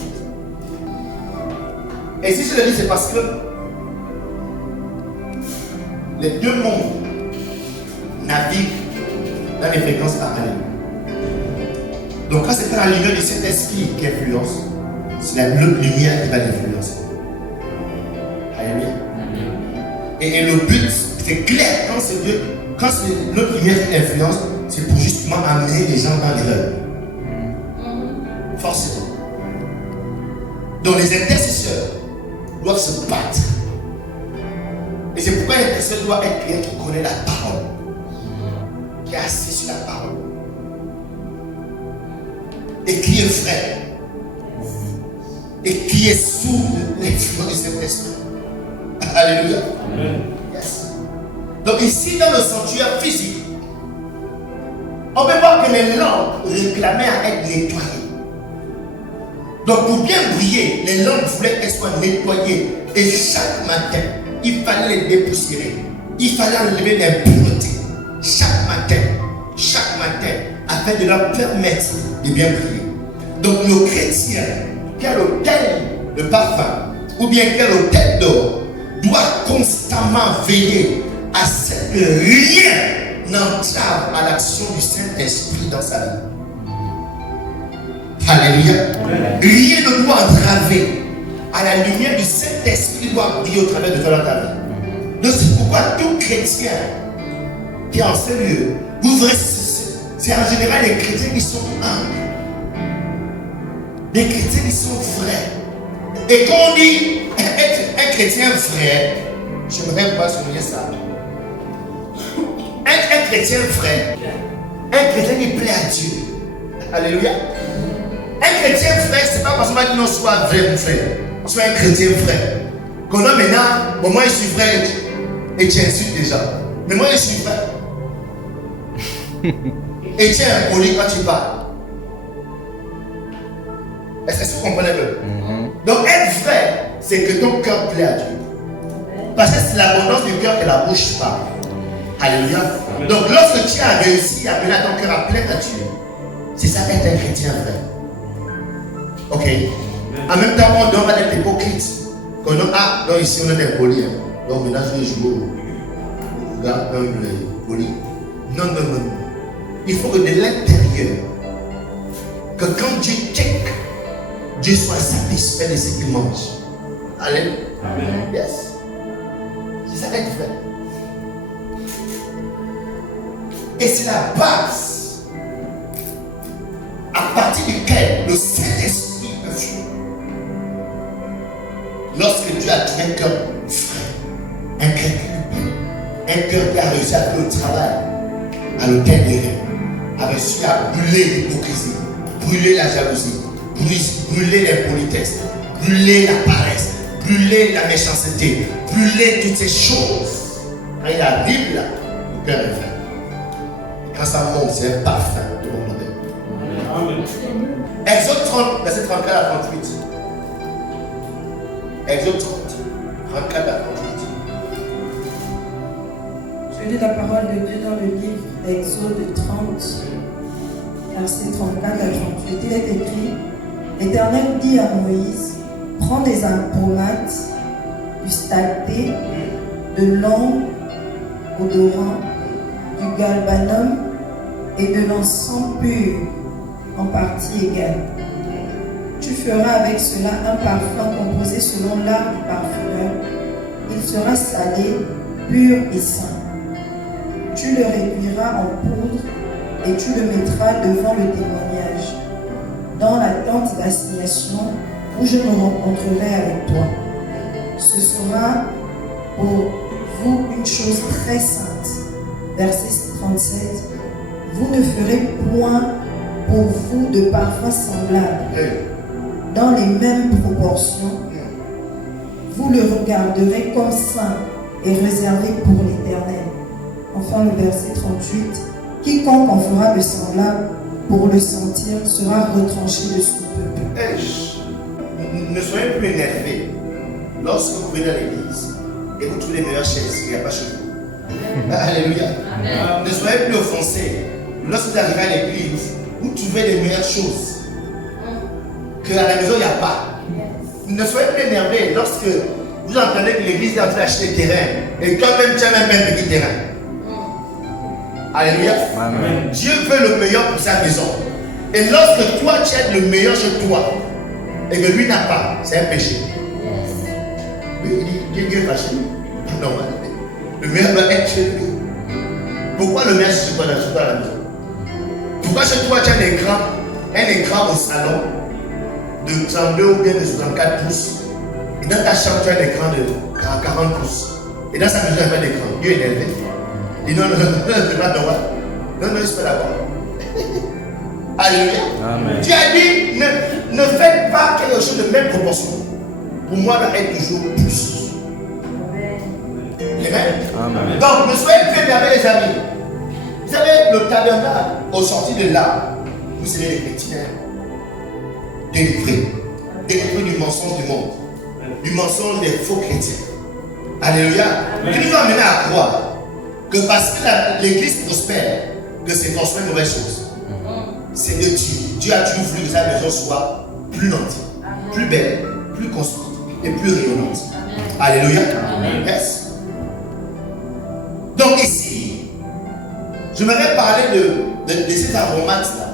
Et si je le dis, c'est parce que les deux mondes naviguent dans les fréquences parallèles. Donc quand c'est pas la lumière du Saint-Esprit qui influence, c'est la lumière qui va l'influencer. Alléluia. Et le but, c'est clair, quand c'est Dieu, quand c'est notre lumière qui influence, c'est pour justement amener les gens dans l'erreur. Forcément. Donc les intercesseurs doivent se battre. Et c'est pourquoi l'intercesseur doit être quelqu'un qui connaît la parole, qui est assis sur la parole, et qui est vrai, et qui est sous l'influence de cet esprit. Alléluia. Amen. Yes. Donc ici dans le sanctuaire physique, on peut voir que les lampes réclamaient à être nettoyées. Donc pour bien briller, les lampes voulaient qu'elles soient nettoyées. Et chaque matin, il fallait les dépoussiérer. Il fallait enlever l'impureté. Chaque matin, afin de leur permettre de bien briller. Donc le chrétien qui a l'autel de parfum, ou bien qui a l'autel d'or, doit constamment veiller à ce que rien n'entrave à l'action du Saint-Esprit dans sa vie. Alléluia. Rien ne doit entraver à la lumière du Saint-Esprit qui doit briller au travers de toi dans ta vie. Donc c'est pourquoi tout chrétien qui est en ce lieu, vous verrez, c'est en général les chrétiens qui sont humbles, des chrétiens qui sont vrais. Et quand on dit être un chrétien vrai, je n'aimerais pas souligner ça. Un chrétien vrai, un chrétien qui plaît à Dieu. Alléluia. Un chrétien vrai, c'est pas parce qu'on non soit vrai ou frère. Soit un chrétien vrai. Qu'on a maintenant, moi je suis vrai. et tu insultes les gens. Mais moi, je suis vrai. Et tu es impoli quand tu parles. Est-ce que vous comprenez un peu? Donc, être vrai, c'est que ton cœur plaît à Dieu. Parce que c'est l'abondance du cœur que la bouche parle. Alléluia. Donc, lorsque tu as réussi à mener ton cœur à plaire à Dieu, c'est ça être un chrétien vrai. Ok. En même temps, on doit être hypocrite. Quand on a, donc ici, on est impoli. Donc, maintenant, je vais jouer au gars, poli. Non, non, non. Il faut que de l'intérieur, que quand Dieu check, Dieu soit satisfait de ce qu'il mange. Alléluia. Yes. C'est ça être vrai. Et c'est la base à partir duquel le Saint-Esprit peut fuir. Lorsque Dieu a trouvé un cœur frais, un cœur qui a réussi à faire le travail à l'autel des rêves, a réussi à brûler l'hypocrisie, brûler la jalousie, brûler l'impolitesse, brûler la paresse, brûler la méchanceté, brûler toutes ces choses. Quand il arrive là, le cœur est fait. Quand ça monte, c'est un parfum de mon modèle. Amen. Exode 30, verset 34 à 38. Exode 30, 34 à 38. Je lis la parole de Dieu dans le livre d'Exode 30, verset 34 à 38. Il est écrit: L'Éternel dit à Moïse: Prends des aromates, du stacté, de l'ongle odorant, du galbanum et de l'encens pur en partie égale. Tu feras avec cela un parfum composé selon l'art du parfumeur. Il sera salé, pur et saint. Tu le réduiras en poudre et tu le mettras devant le témoignage, dans la tente d'assignation où je me rencontrerai avec toi. Ce sera pour vous une chose très sainte. Verset 37. Vous ne ferez point pour vous de parfum semblable, dans les mêmes proportions. Vous le regarderez comme saint et réservé pour l'Éternel. Enfin, le verset 38. Quiconque en fera de semblable pour le sentir sera retranché de son peuple. Ne soyez plus énervés lorsque vous venez à l'église et vous trouvez les meilleures chaises qu'il n'y a pas chez vous. Alléluia. Amen. Ne soyez plus offensés lorsque vous arrivez à l'église, vous trouvez les meilleures choses qu'à la maison il n'y a pas. Ne soyez plus énervés lorsque vous entendez que l'église est en train d'acheter des terrains et toi-même tu as même un petit terrain. Alléluia. Amen. Dieu veut le meilleur pour sa maison. Et lorsque toi tu as le meilleur chez toi et que lui n'a pas, c'est un péché. Oui, il dit Dieu va chez lui. Normal. Le meilleur doit être chez lui. Pourquoi le meilleur chez toi à la maison? Pourquoi chez toi tu as un écran au salon de 32 ou bien de 64 pouces et dans ta chambre tu as un écran de 40 pouces et dans sa maison il n'y a pas d'écran? Dieu est énervé. Il dit non, c'est pas droit. Non, je peux l'avoir. Alléluia. Amen. Dieu a dit ne faites pas quelque chose de même proportion. Pour moi, doit être toujours plus. Amen. Amen. Donc, ne soyez plus énervés, les amis. Vous savez, le tabernacle, au sorti de là, vous savez les chrétiens délivrés du mensonge du monde, du mensonge des faux chrétiens. Alléluia. Qui nous ont amené à croire que parce que l'église prospère, que c'est forcément une mauvaise chose. C'est de Dieu. Dieu a toujours voulu que sa maison soit plus nantie, plus belle, plus construite et plus rayonnante. Alléluia. Amen. Yes. Donc ici, je m'aimerais parler de ces aromates-là.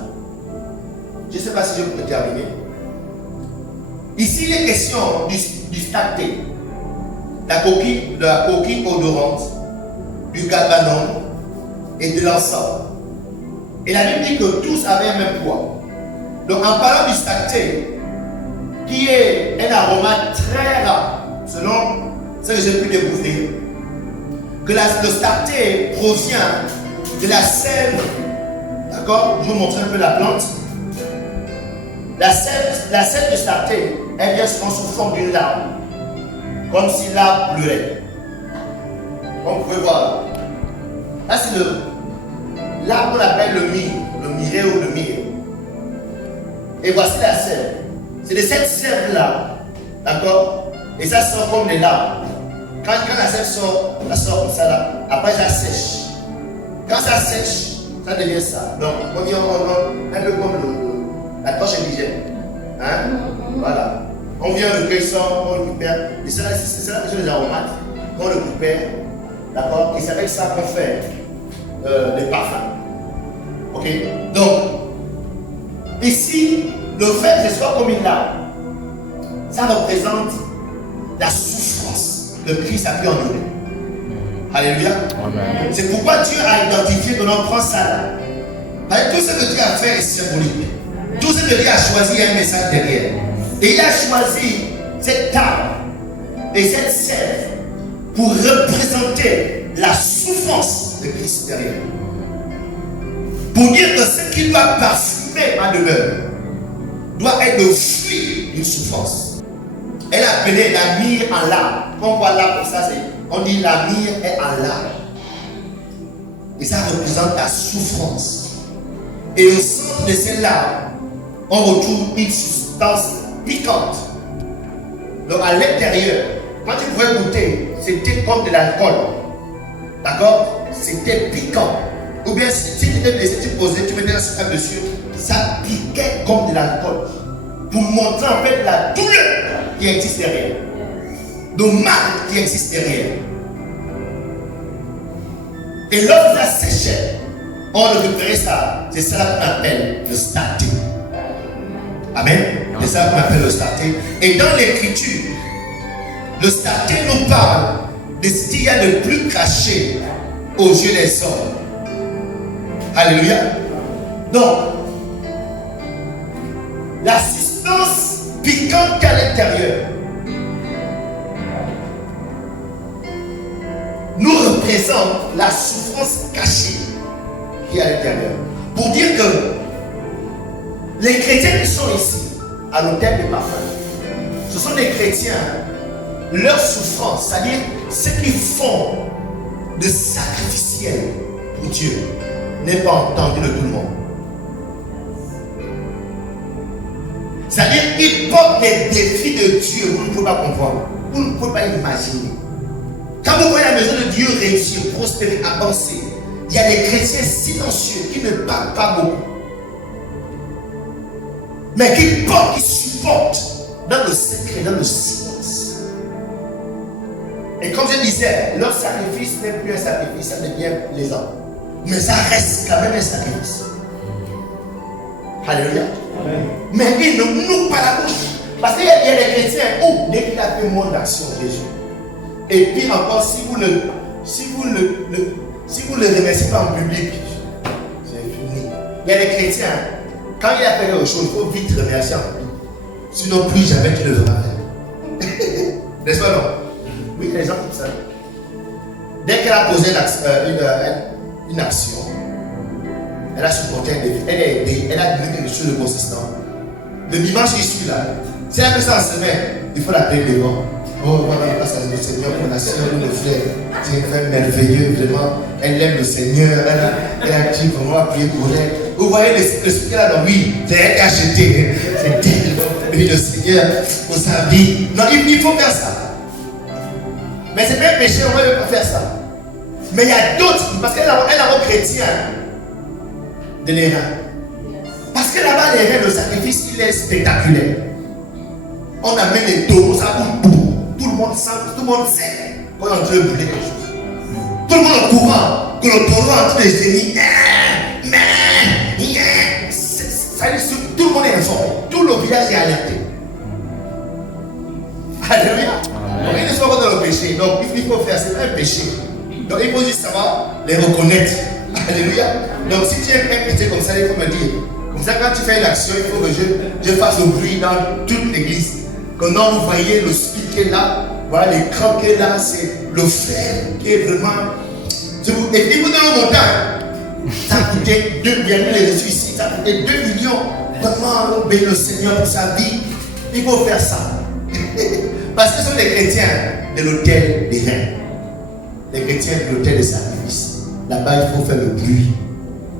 Je ne sais pas si je peux terminer. Ici, il est question du stacté, la coquille odorante, du galbanum et de l'encens. Et la Bible dit que tous avaient un même poids. Donc en parlant du stacté, qui est un aromate très rare, selon ce que j'ai pu découvrir, que le stacté provient de la sève, d'accord? Je vais vous montrer un peu la plante. La sève du stacté, elle vient souvent sous forme d'une larme, comme si l'arbre pleurait. on pouvait voir. Là, c'est là qu'on appelle le miret ou le mire. Et voici la sève. C'est de cette sève-là, d'accord? Et ça sort comme des larmes. Quand la sève sort, ça sort comme ça là. Après, ça sèche. Quand ça sèche, ça devient ça. Donc, on dit un peu comme la torche indigène. Hein? Voilà. On vient le cueillir, on le récupère. Et ça, c'est ça, les aromates. On le récupère. D'accord? Et c'est avec ça qu'on fait des parfums. Ok? Donc, ici, le fait que ce soit comme une larme, ça représente la souffrance que Christ a pu endurer. Alléluia. Amen. C'est pourquoi Dieu a identifié que l'on prend ça là. Parce que tout ce que Dieu a fait est symbolique. Tout ce que Dieu a choisi, il y a un message derrière. Et il a choisi cette table et cette sève pour représenter la souffrance de Christ derrière. Pour dire que ce qui doit parfumer ma demeure doit être le fruit d'une souffrance. Elle a appelé la myrrhe en larmes. Quand on voit là comme ça, on dit la myrrhe est en larmes. Et ça représente la souffrance. Et au centre de ces larmes, on retrouve une substance piquante. Donc à l'intérieur, quand tu pouvais goûter, c'était comme de l'alcool. D'accord? C'était piquant. Ou bien si tu étais blessé, tu posais, tu mettais la soupe dessus, ça piquait comme de l'alcool. Pour montrer en fait la douleur qui existe derrière. Le mal qui existe derrière. Et lorsque ça séchait, on récupérait ça. C'est ça qu'on appelle le staté. Amen. C'est ça qu'on appelle le staté. Et dans l'écriture, le staté nous parle de ce qu'il y a de plus caché aux yeux des hommes. Alléluia. Donc, la substance piquante à l'intérieur nous représente la souffrance cachée qui est à l'intérieur. Pour dire que les chrétiens qui sont ici, à l'hôtel des parfums, ce sont des chrétiens, leur souffrance, c'est-à-dire ce qu'ils font de sacrificiel pour Dieu, n'est pas entendu de tout le monde. C'est-à-dire qu'ils portent les défis de Dieu, vous ne pouvez pas comprendre, vous ne pouvez pas imaginer. Quand vous voyez la maison de Dieu réussir, prospérer, avancer, il y a des chrétiens silencieux qui ne parlent pas beaucoup, mais qui portent, qui supportent dans le secret, dans le silence. Et comme je disais, leur sacrifice n'est plus un sacrifice, ça devient plaisant. Mais ça reste quand même un sacrifice. Alléluia. Amen. Mais ils ne nous pas la bouche. Parce qu'il y a des chrétiens où, dès qu'il a fait mon action, Jésus. Et puis encore, si vous le remerciez pas en public, c'est fini. Il y a des chrétiens, quand il a fait quelque chose, il faut vite remercier en public. Sinon, plus jamais tu ne le feras faire. N'est-ce pas, non? Oui, les gens comme ça. Dès qu'elle a posé une action, elle a supporté un défi, elle a aidé, elle a donné quelque chose de consistant. Le dimanche qui suit là, si elle a fait ça en semaine, il faut la payer devant. Oh, voilà, grâce à le Seigneur pour la soeur ou le frère. C'est une femme merveilleuse, vraiment. Elle aime le Seieur, elle a dit vraiment prier pour elle. Vous voyez le Seigneur là, oui, c'est elle qui a acheté. C'est elle, le Seigneur pour sa vie. Non, il faut faire ça. Mais c'est pas un péché, on ne va pas faire ça. Mais il y a d'autres, parce qu'elle a un chrétien de les reins. Parce que là-bas, les reins, le sacrifice, il est spectaculaire. On amène les taureaux, ça bouge. Tout le monde sent, tout le monde sait qu'on est en train de brûler quelque chose. Tout le monde est au courant que le taureau est en train de gémir. Tout le monde est informé. Tout le village est alerté. Alléluia. Donc, ils ne sont pas dans le péché. Donc, il faut faire, c'est pas un péché. Donc, il faut juste savoir les reconnaître. Alléluia. Donc, si tu es un chrétien comme ça, il faut me dire. Comme ça, quand tu fais une action, il faut que je fasse le bruit dans toute l'église. Que non, vous voyez le spirit qui est là, voilà l'écran qui est là, c'est le frère qui est vraiment. Et puis vous donnez le montant. Ça a coûté 2 millions, les reçus ici, ça a coûté 2 millions. Vraiment, on bénit le Seigneur pour sa vie. Il faut faire ça. Parce que ce sont les chrétiens de l'hôtel des reins. Les chrétiens de l'autel de sacrifice. Là-bas, il faut faire le bruit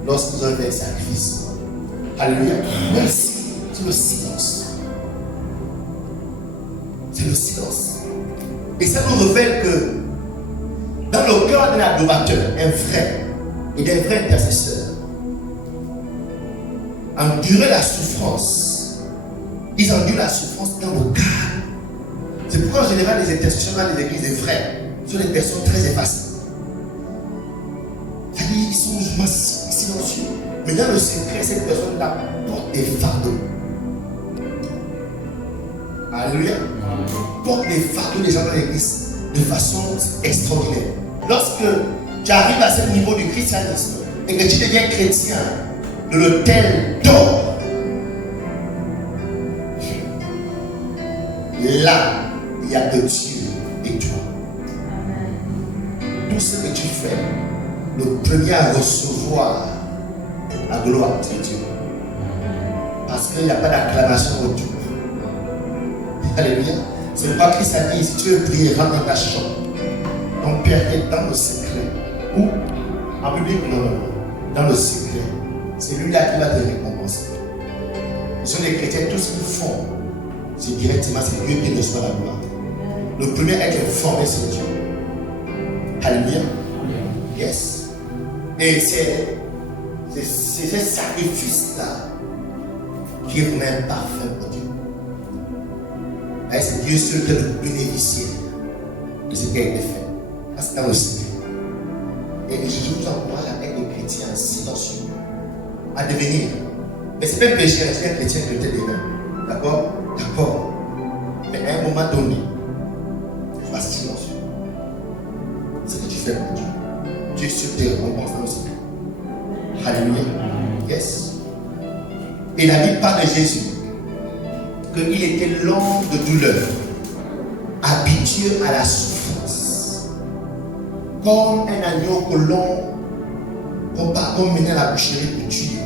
lorsqu'ils ont fait un sacrifice. Alléluia. Merci. C'est le silence. C'est le silence. Et ça nous révèle que dans le cœur d'un adorateur, un vrai et d'un vrai intercesseur, endurer la souffrance, ils endurent la souffrance dans le calme. C'est pourquoi en général les intercesseurs dans les églises des frères sont des personnes très effacées. C'est-à-dire ils sont silencieux. Mais dans le secret, cette personne-là porte des fardeaux. Alléluia. Porte des fardeaux des gens dans l'église de façon extraordinaire. Lorsque tu arrives à ce niveau du christianisme et que tu deviens chrétien de l'autel d'or, là, il n'y a que Dieu et toi. Tout ce que tu fais, le premier à recevoir la gloire, c'est Dieu. Parce qu'il n'y a pas d'acclamation autour. Alléluia. C'est pourquoi Christ a dit, si tu veux prier, rentre dans ta chambre. Ton Père est dans le secret. Ou, en public, non. Dans le secret. C'est lui-là qui va te récompenser. Ce sont les chrétiens, tout ce qu'ils font, c'est directement, c'est Dieu qui reçoit la gloire. Le premier est informé sur Dieu. Alléluia. Yes. Et c'est ce sacrifice-là qui est vraiment parfait pour Dieu. Et c'est Dieu seul qui est le bénéficiaire de ce qui a été fait. Parce que dans le secret. Et je vous encourage à être des chrétiens silencieux, à devenir. Mais ce n'est pas un péché d'être un chrétien de tête des mains. D'accord? D'accord. Mais à un moment donné, tu vas silencieux. C'est ce que tu fais pour Dieu. Dieu sur tes récompenses dans le secret. Alléluia. Yes. Et la Bible parle de Jésus. Qu'il était long de douleur, habitué à la souffrance. Comme un agneau que l'on menait à la boucherie pour tuer.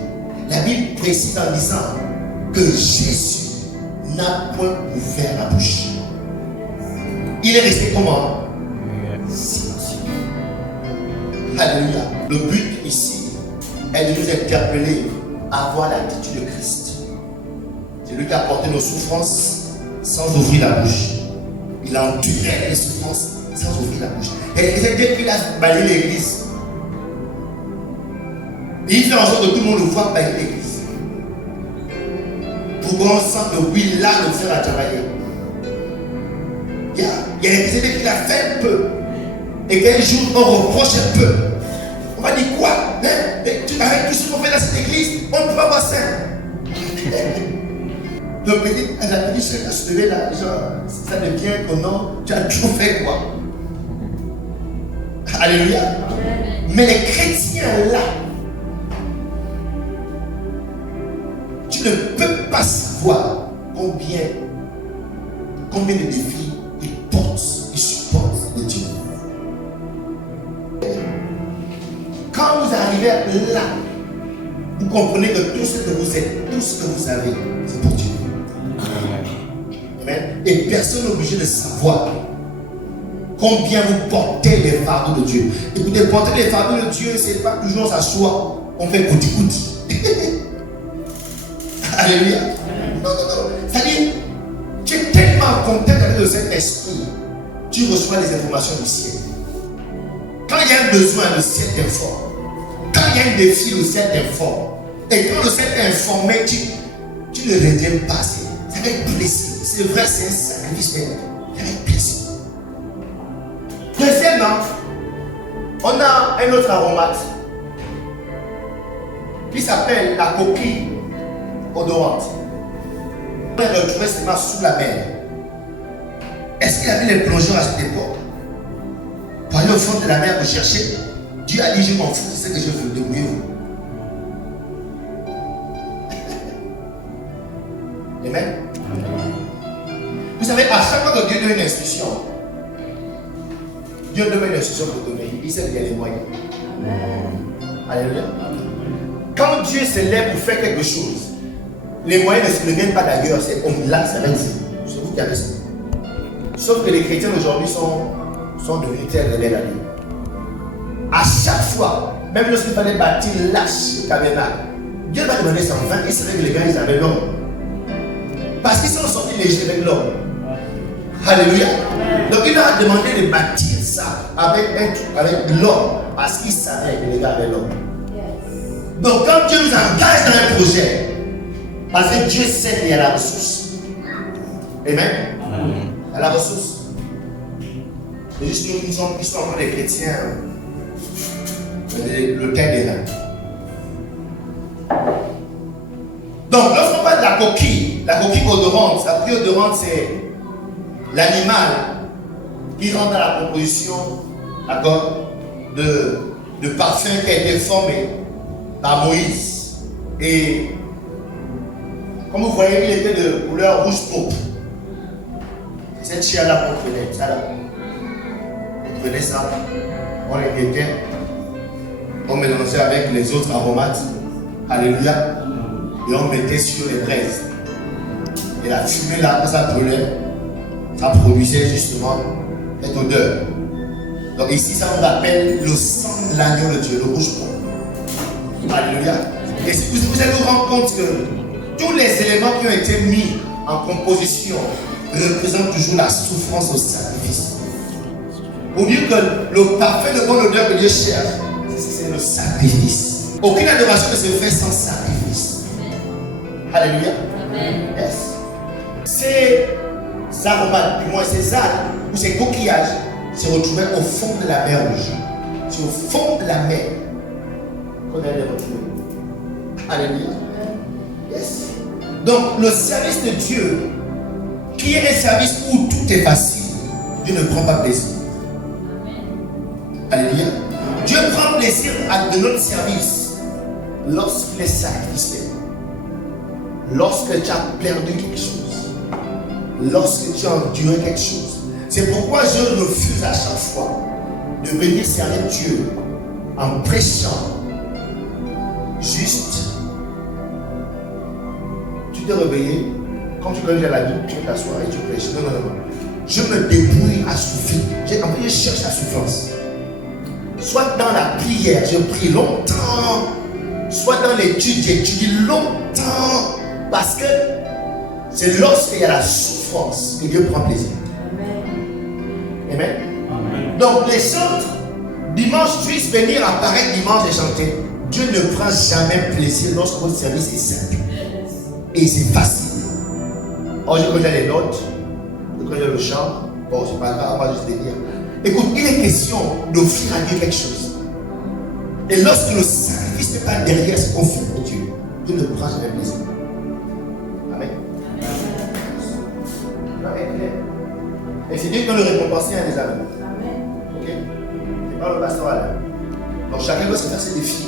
La Bible précise en disant que Jésus n'a point ouvert la bouche. Il est resté comment? Silencieux. Alléluia. Le but ici est de nous interpeller à avoir l'attitude de Christ. C'est lui qui a porté nos souffrances sans ouvrir la bouche. Il a enduré les souffrances sans ouvrir la bouche. Et c'est Dieu qui a balayé l'église. Et il fait en sorte que tout le monde le voit balayer l'église. Pour qu'on sente que oui, là, le Seigneur a travaillé. Il y a des chrétiens qui a fait un peu. Et qu'un jour, on reproche un peu. On va dire quoi? Avec tout ce qu'on fait dans cette église, on ne peut pas voir ça. Le petit, la petite soeur a se levé là, genre, ça devient que non, tu as tout fait quoi. Alléluia. Mais les chrétiens là, tu ne peux pas savoir combien de défis ils portent, ils supportent de Dieu. Quand vous arrivez là, vous comprenez que tout ce que vous êtes, tout ce que vous avez, c'est pour Dieu. Amen. Et personne n'est obligé de savoir combien vous portez les fardeaux de Dieu. Écoutez, porter les fardeaux de Dieu, ce n'est pas toujours s'asseoir, on fait goutti-goutti. Alléluia. Non. C'est-à-dire, tu es tellement en contact avec le Saint-Esprit, tu reçois les informations du ciel. Quand il y a un besoin, le ciel t'informe. Quand il y a un défi, le ciel t'informe. Et quand le ciel t'est informé, tu ne reviens pas. C'est avec plaisir. C'est vrai, c'est un sacrifice, mais c'est avec plaisir. Deuxièmement, on a un autre aromate qui s'appelle la coquille odorante. On l'a retrouvé seulement sous la mer. Est-ce qu'il y avait les plongeurs à cette époque? Pour aller au fond de la mer pour chercher, Dieu a dit, je m'en fous, c'est ce que je veux de mieux. Amen. Vous savez, à chaque fois que Dieu donne une instruction, Dieu donne une instruction pour donner. Il sait qu'il y a les moyens. Alléluia. Quand Dieu se lève pour faire quelque chose, les moyens ne viennent pas d'ailleurs, c'est là, c'est avec vous. C'est vous qui avez ça. Sauf que les chrétiens aujourd'hui sont devenus très rebelles à Dieu. À chaque fois, même lorsqu'il fallait bâtir l'arche, le tabernacle, Dieu va demander 120 et c'est vrai que les gars, ils avaient l'homme. Parce qu'ils sont sortis légers avec l'homme. Alléluia. Donc il leur a demandé de bâtir ça avec l'homme. Parce qu'il savait que les gars avaient l'homme. Donc quand Dieu nous engage dans un projet, parce que Dieu sait qu'il y a la ressource. Amen. Il y a la ressource. C'est juste nous qui sommes encore des chrétiens. Le terre des reins. Donc lorsqu'on parle de la coquille odorante, la coquille odorante c'est l'animal qui rentre dans la composition, d'accord, de parfum qui a été formé par Moïse. Et comme vous voyez, il était de couleur rouge pourpre. Cette chair-là qu'on prenait, ça là. On prenait ça, on les mettait, on mélangeait avec les autres aromates. Alléluia. Et on mettait sur les braises. Et la fumée là, quand ça brûlait, ça produisait justement cette odeur. Donc ici, ça nous rappelle le sang de l'agneau de Dieu, le rouge pourpre. Alléluia. Et si vous allez vous rendre compte que tous les éléments qui ont été mis en composition représentent toujours la souffrance au sacrifice. Au mieux que le parfait de bonne odeur que Dieu cherche, c'est le sacrifice. Aucune adoration ne se fait sans sacrifice. Alléluia. Yes. Ces aromates, du moins ces algues ou ces coquillages se retrouvaient au fond de la mer Rouge. C'est au fond de la mer qu'on allait les retrouver. Alléluia. Yes. Donc le service de Dieu, qui est un service où tout est facile, Dieu ne prend pas plaisir. Alléluia. Dieu prend plaisir de notre service lorsqu'il est sacrificiel. Lorsque tu as perdu quelque chose, lorsque tu as enduré quelque chose. C'est pourquoi je refuse à chaque fois de venir servir Dieu en prêchant juste. Tu t'es réveillé, quand tu connais la Bible, tu vas t'asseoir et tu prêches. Non, non, non. Je me débrouille à souffrir. Je cherche la souffrance. Soit dans la prière, je prie longtemps. Soit dans l'étude, j'étudie longtemps. Parce que c'est lorsqu'il y a la souffrance que Dieu prend plaisir. Amen. Amen. Donc les chantres, dimanche, puissent venir apparaître dimanche et chanter. Dieu ne prend jamais plaisir lorsque votre service est simple. Et c'est facile. Oh, je connais les notes, je connais le chant. Bon, c'est pas grave, on va juste venir. Écoute, il est question d'offrir à Dieu quelque chose. Et lorsque le sacrifice n'est pas derrière ce qu'on fait pour Dieu, Dieu ne prend jamais plaisir. Amen. Et c'est Dieu qui doit le récompenser à des amis. Ok? C'est pas le pasteur Alain. Donc chacun doit se faire ses défis.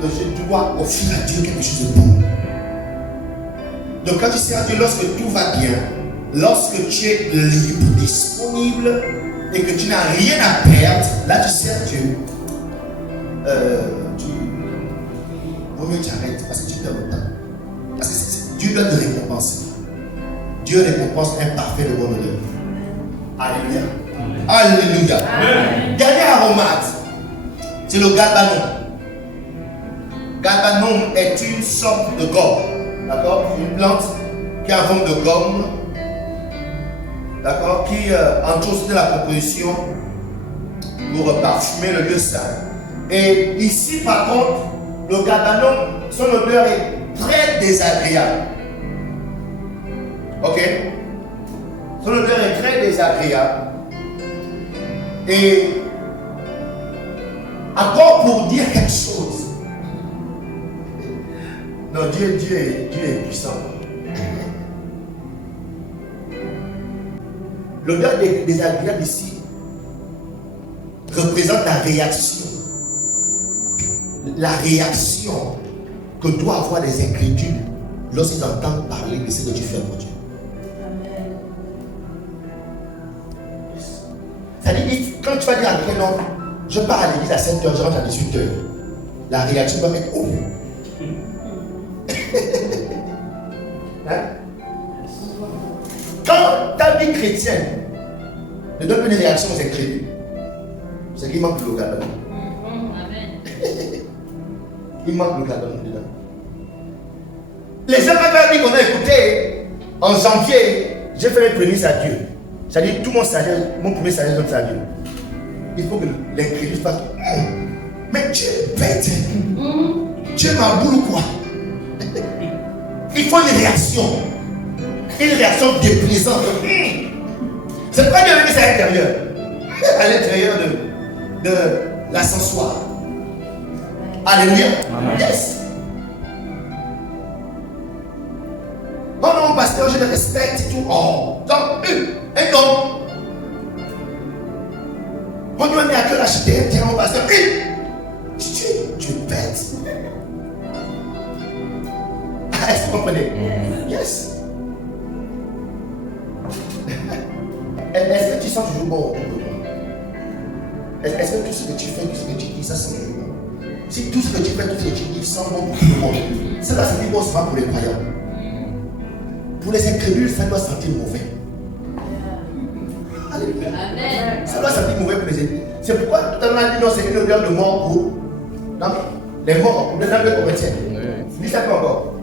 Que je dois offrir à Dieu quelque chose de bon. Donc quand tu sers à Dieu, lorsque tout va bien, lorsque tu es libre, disponible et que tu n'as rien à perdre, là tu sers Dieu. Vaut mieux que tu arrêtes parce que tu perds le temps. Parce que Dieu doit te récompenser. Dieu récompense un parfait de bonne odeur. Alléluia. Alléluia. Dernier aromate, c'est le galbanum. Galbanum est une sorte de gomme. D'accord? Une plante qui a forme de gomme. D'accord? Qui entoure aussi de la composition pour parfumer le lieu saint. Et ici, par contre, le galbanum, son odeur est très désagréable. Ok? Son odeur est très désagréable. Et encore pour dire quelque chose. Non, Dieu est puissant. L'odeur désagréable ici représente la réaction. La réaction que doivent avoir les incrédules lorsqu'ils entendent parler de ce que tu fais pour Dieu. C'est-à-dire, quand tu vas dire à quelqu'un, non, je pars à l'église à 7h, je rentre à 18h, la réaction doit être oh. Hein? Quand ta vie chrétienne ne donne pas une réaction aux incrédules, c'est qu'il manque le galbanum. Il manque le galon dedans. Les évangéliques qu'on a écoutés en janvier, j'ai fait mes prémices à Dieu. C'est-à-dire tout mon salaire, mon premier salaire donne ça à Dieu. Il faut que l'incrédule fasse. Mais tu es bête. Tu es ma boule ou quoi? Il faut une réaction. Une réaction déplaisante. C'est pas bien que c'est à l'intérieur. À l'intérieur de l'ascensoir. Alléluia. Yes. Oh non, pasteur, je le respecte et tout. Oh, donc, un homme. On lui a mis à cœur l'acheter, tiens, mon pasteur. Tu es bête. Est-ce que vous comprenez? Yes. Est-ce que tu sens toujours bon? Est-ce que tout ce que tu fais, tout ce que tu dis, ça sent bon? Si tout ce que tu fais, tout ce que tu dis sent bon pour tout le monde, ça doit sentir bon seulement pour les croyants. Pour les incrédules, ça doit sentir mauvais. Alléluia. Ça doit sentir mauvais pour les incrédules. C'est pourquoi tout à l'heure, non, c'est une odeur de mort pour les morts, pour les Corinthiens. Dis ça pas encore.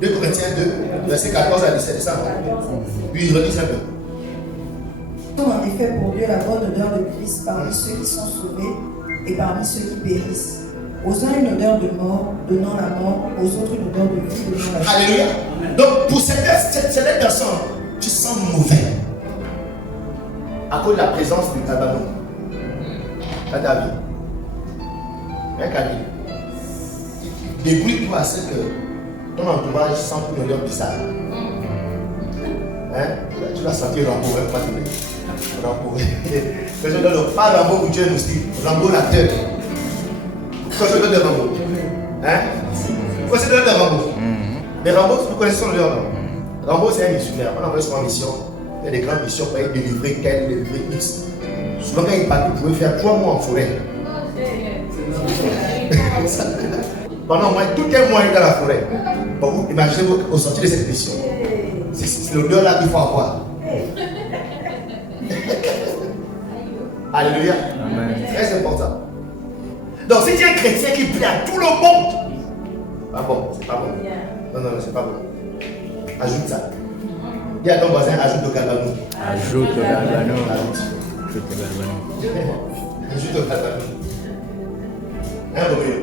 2 Corinthiens 2, verset 14 à 17, ça. Puis il redit un peu. Tout en effet pour Dieu la bonne odeur de Christ parmi ceux qui sont sauvés et parmi ceux qui périssent. Aux uns une odeur de mort, donnant la mort, aux autres une odeur de vie, donnant la vie. Alléluia. Donc pour cette personne, tu sens mauvais. À cause de la présence du tabac. Dans ta vie. Hein, Camille? Débrouille-toi à ce que ton entourage sent une odeur bizarre. Hein? Tu vas sentir Rambo, hein, pas de Rambo. Que je donne pas Rambo pour tuer moustique. Rambo la tête. Pourquoi je donne de Rambo? Hein? Pourquoi je donne de Rambo? Mais Rambo, vous connaissez son odeur, non? Rambo, c'est un missionnaire. On envoie sur une mission. Il y a des grandes missions pour délivrer quel, délivrer X. Souvent, quand il partait, il pouvait faire 3 mois en forêt. Pendant moins, tout un mois dans la forêt. Bon, vous imaginez-vous au sortir de cette mission. C'est l'odeur là qu'il faut avoir. Alléluia. Très important. Donc, si tu es un chrétien qui plaît à tout le monde, pas bon, c'est pas bon. Non, c'est pas bon. Ajoute ça. Dis à ton voisin, ajoute le galbanou. Ajoute le galbanou. Ajoute le galbanou. Un Roméo.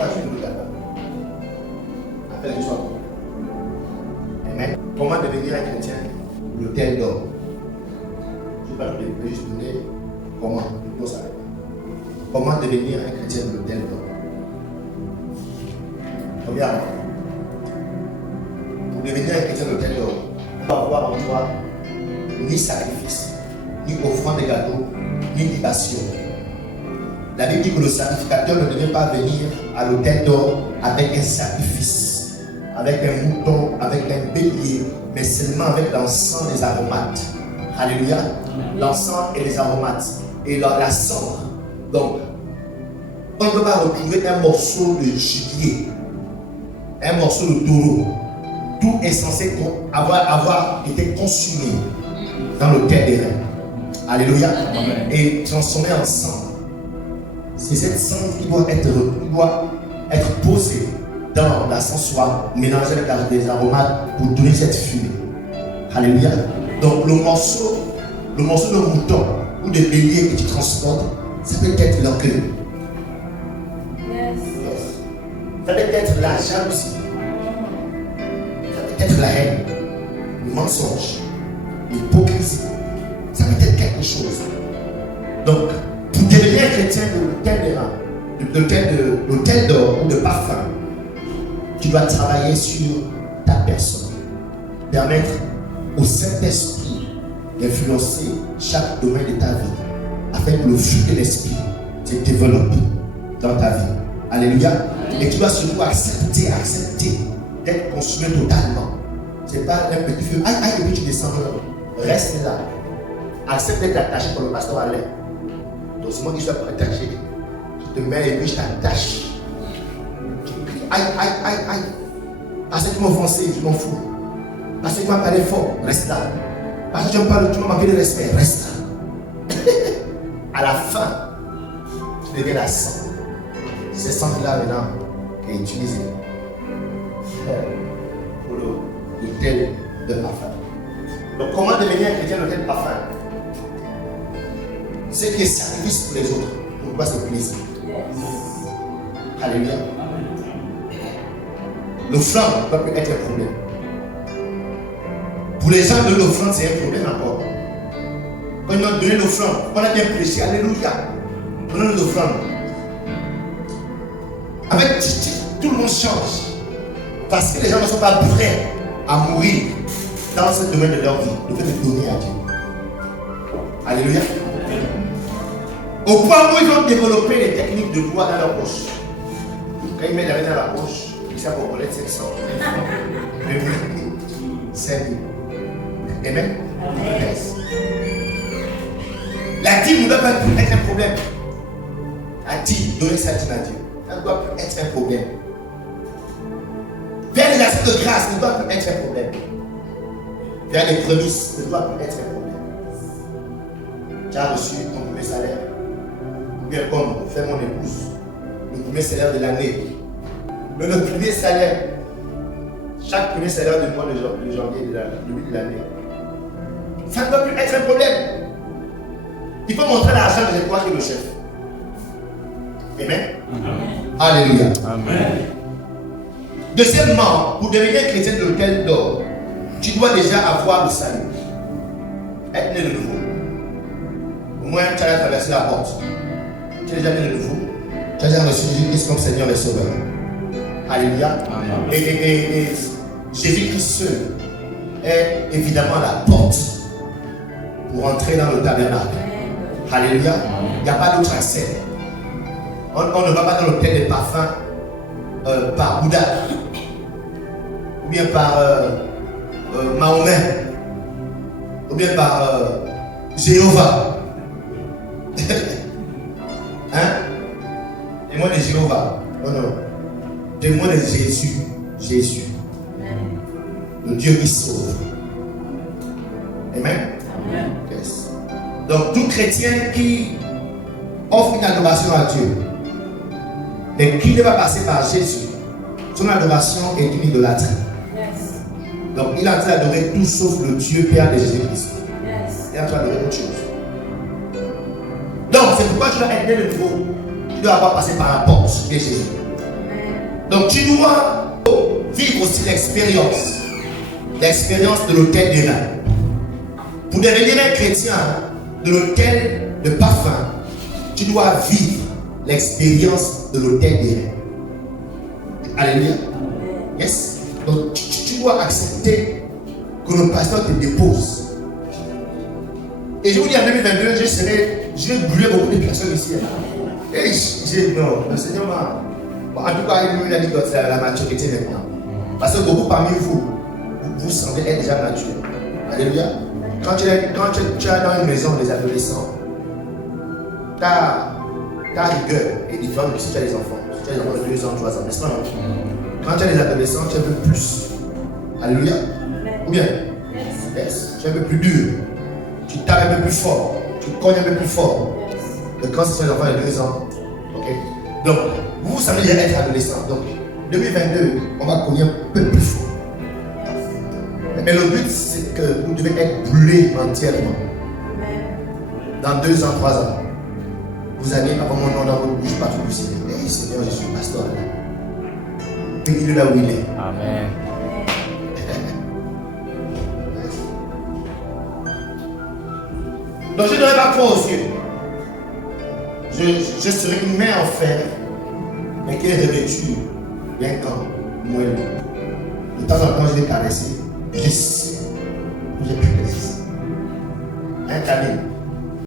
Ajoute le galbanou. Appelle le soir. Amen. Comment devenir un chrétien? L'autel d'or. Je ne vais pas juste donner comment. Comment devenir un chrétien de l'autel d'or? Premièrement, pour devenir un chrétien de l'autel d'or, on va avoir en toi ni sacrifice, ni offrande de gâteau, ni libation. La Bible dit que le sacrificateur ne devait pas venir à l'autel d'or avec un sacrifice, avec un mouton, avec un bélier, mais seulement avec l'encens des aromates. Alléluia. L'encens et les aromates. Et la cendre. Donc, on ne peut pas retrouver un morceau de gibier, un morceau de taureau. Tout est censé avoir été consumé dans l'autel des reins. Alléluia. Amen. Et transformé en cendre. C'est cette cendre qui doit être posée dans l'ascensoir, mélangée avec des aromates pour donner cette fumée. Alléluia. Donc le morceau de mouton ou de bélier que tu transportes, ça peut être l'orgueil. Yes. Ça peut être la jalousie. Ça peut être la haine, le mensonge, l'hypocrisie. Ça peut être quelque chose. Donc, pour devenir chrétien de l'autel d'or ou de parfum, tu dois travailler sur ta personne. Permettre au Saint-Esprit d'influencer chaque domaine de ta vie, afin que le fruit de l'Esprit se développe dans ta vie. Alléluia. Et tu dois surtout accepter d'être consumé totalement. Ce n'est pas un petit feu. Aïe, et puis tu descends. Reste là. Accepte d'être attaché par le pasteur Alain. Donc c'est moi qui suis attaché. Je te mets et puis je t'attache. Aïe. Parce que tu m'as offensé, je m'en fous. Parce que tu m'as parlé fort, reste là. Parce que tu m'as manqué de respect, reste là. À la fin, tu deviens la sang. C'est ce centre-là maintenant qui est utilisé pour l'hôtel de parfum. Donc, comment devenir un chrétien l'hôtel de parfum? C'est qui est sacrifice pour les autres, pour ne pas se plaisir. Alléluia. L'offrande ne peut plus être un problème. Pour les gens de l'offrande, c'est un problème encore. Quand ils ont donné l'offrande, on a bien prêché, alléluia. On donne l'offrande. Avec tout le monde change. Parce que les gens ne sont pas prêts à mourir dans ce domaine de leur vie. Le fait de donner à Dieu. Alléluia. Au point où ils ont développé les techniques de loi dans leur poche. Quand ils mettent la main dans la poche, ils savent qu'on connaît 500. 5 000. Amen. Yes. La dîme ne doit pas être un problème. La dîme, donner sa dîme à Dieu, ça ne doit plus être un problème. Faire les actions de grâce ne doit plus être un problème. Faire les prémices ne doit plus être un problème. Tu as reçu ton premier salaire. Ou bien comme fait mon épouse, le premier salaire de l'année. Mais le premier salaire, chaque premier salaire du mois de janvier de l'année, ça ne doit plus être un problème. Il faut montrer l'argent de toi qui est le chef. Amen. Alléluia. Amen. Deuxièmement, pour devenir chrétien de l'hôtel d'or, tu dois déjà avoir le salut. Être né de nouveau. Au moins, tu as traversé la porte. Tu es déjà né de nouveau. Tu as déjà reçu Jésus-Christ comme Seigneur et Sauveur. Alléluia. Amen. Et Jésus-Christ seul est évidemment la porte pour entrer dans le tabernacle. Alléluia. Il n'y a pas d'autre accès. On ne va pas dans l'hôtel des parfums par Bouddha ou bien par Mahomet ou bien par Jéhovah. Hein? Témoin de Jéhovah. Non, non. Témoin de Jésus. Jésus. Le Dieu qui sauve. Amen. Amen. Yes. Donc tout chrétien qui offre une adoration à Dieu, mais qui ne va passer par Jésus, son adoration est une idolâtrie. Yes. Donc il est en train d'adorer tout sauf le Dieu Père de Jésus-Christ. Yes. Il est en train d'adorer autre chose. Donc c'est pourquoi tu dois être né de nouveau. Tu dois avoir passé par la porte de Jésus. Donc tu dois vivre aussi l'expérience de l'hôtel des reins. Pour devenir un chrétien de l'hôtel de parfum, tu dois vivre l'expérience de l'hôtel des reins. Alléluia. Yes. Donc tu dois accepter que le pasteur te dépose. Et je vous dis en 2022, je vais brûler beaucoup de personnes ici. Et non, le Seigneur m'a. Bon, en tout cas, il a dit que c'est la maturité maintenant. Parce que beaucoup parmi vous, vous semblez être déjà mature. Alléluia. Quand tu es dans une maison des adolescents, ta rigueur est différente de si tu as des enfants. Si tu as des enfants de 2 ans, 3 ans, n'est-ce pas? Quand tu as des adolescents, tu es un peu plus. Alléluia. Ou bien? Yes. Tu es un peu plus dur. Tu tapes un peu plus fort. Tu cognes un peu plus fort. Que quand ce sont des enfants de 2 ans. Ok? Donc, vous savez déjà être adolescent. Donc, 2022, on va cogner un peu plus fort. Mais le but, c'est que vous devez être brûlés entièrement. Dans 2 ans, 3 ans, vous allez avoir mon nom dans votre bouche partout du Seigneur. Hey Seigneur, je suis pasteur. Bénis-le là où il est. Amen. Donc je ne donnerai pas foi aux cieux. Je serai une main en fer, mais qui est revêtue d'un gant moelleux. De temps en temps, je vais caresser. Glisse. J'ai plus glisse. Un câlin.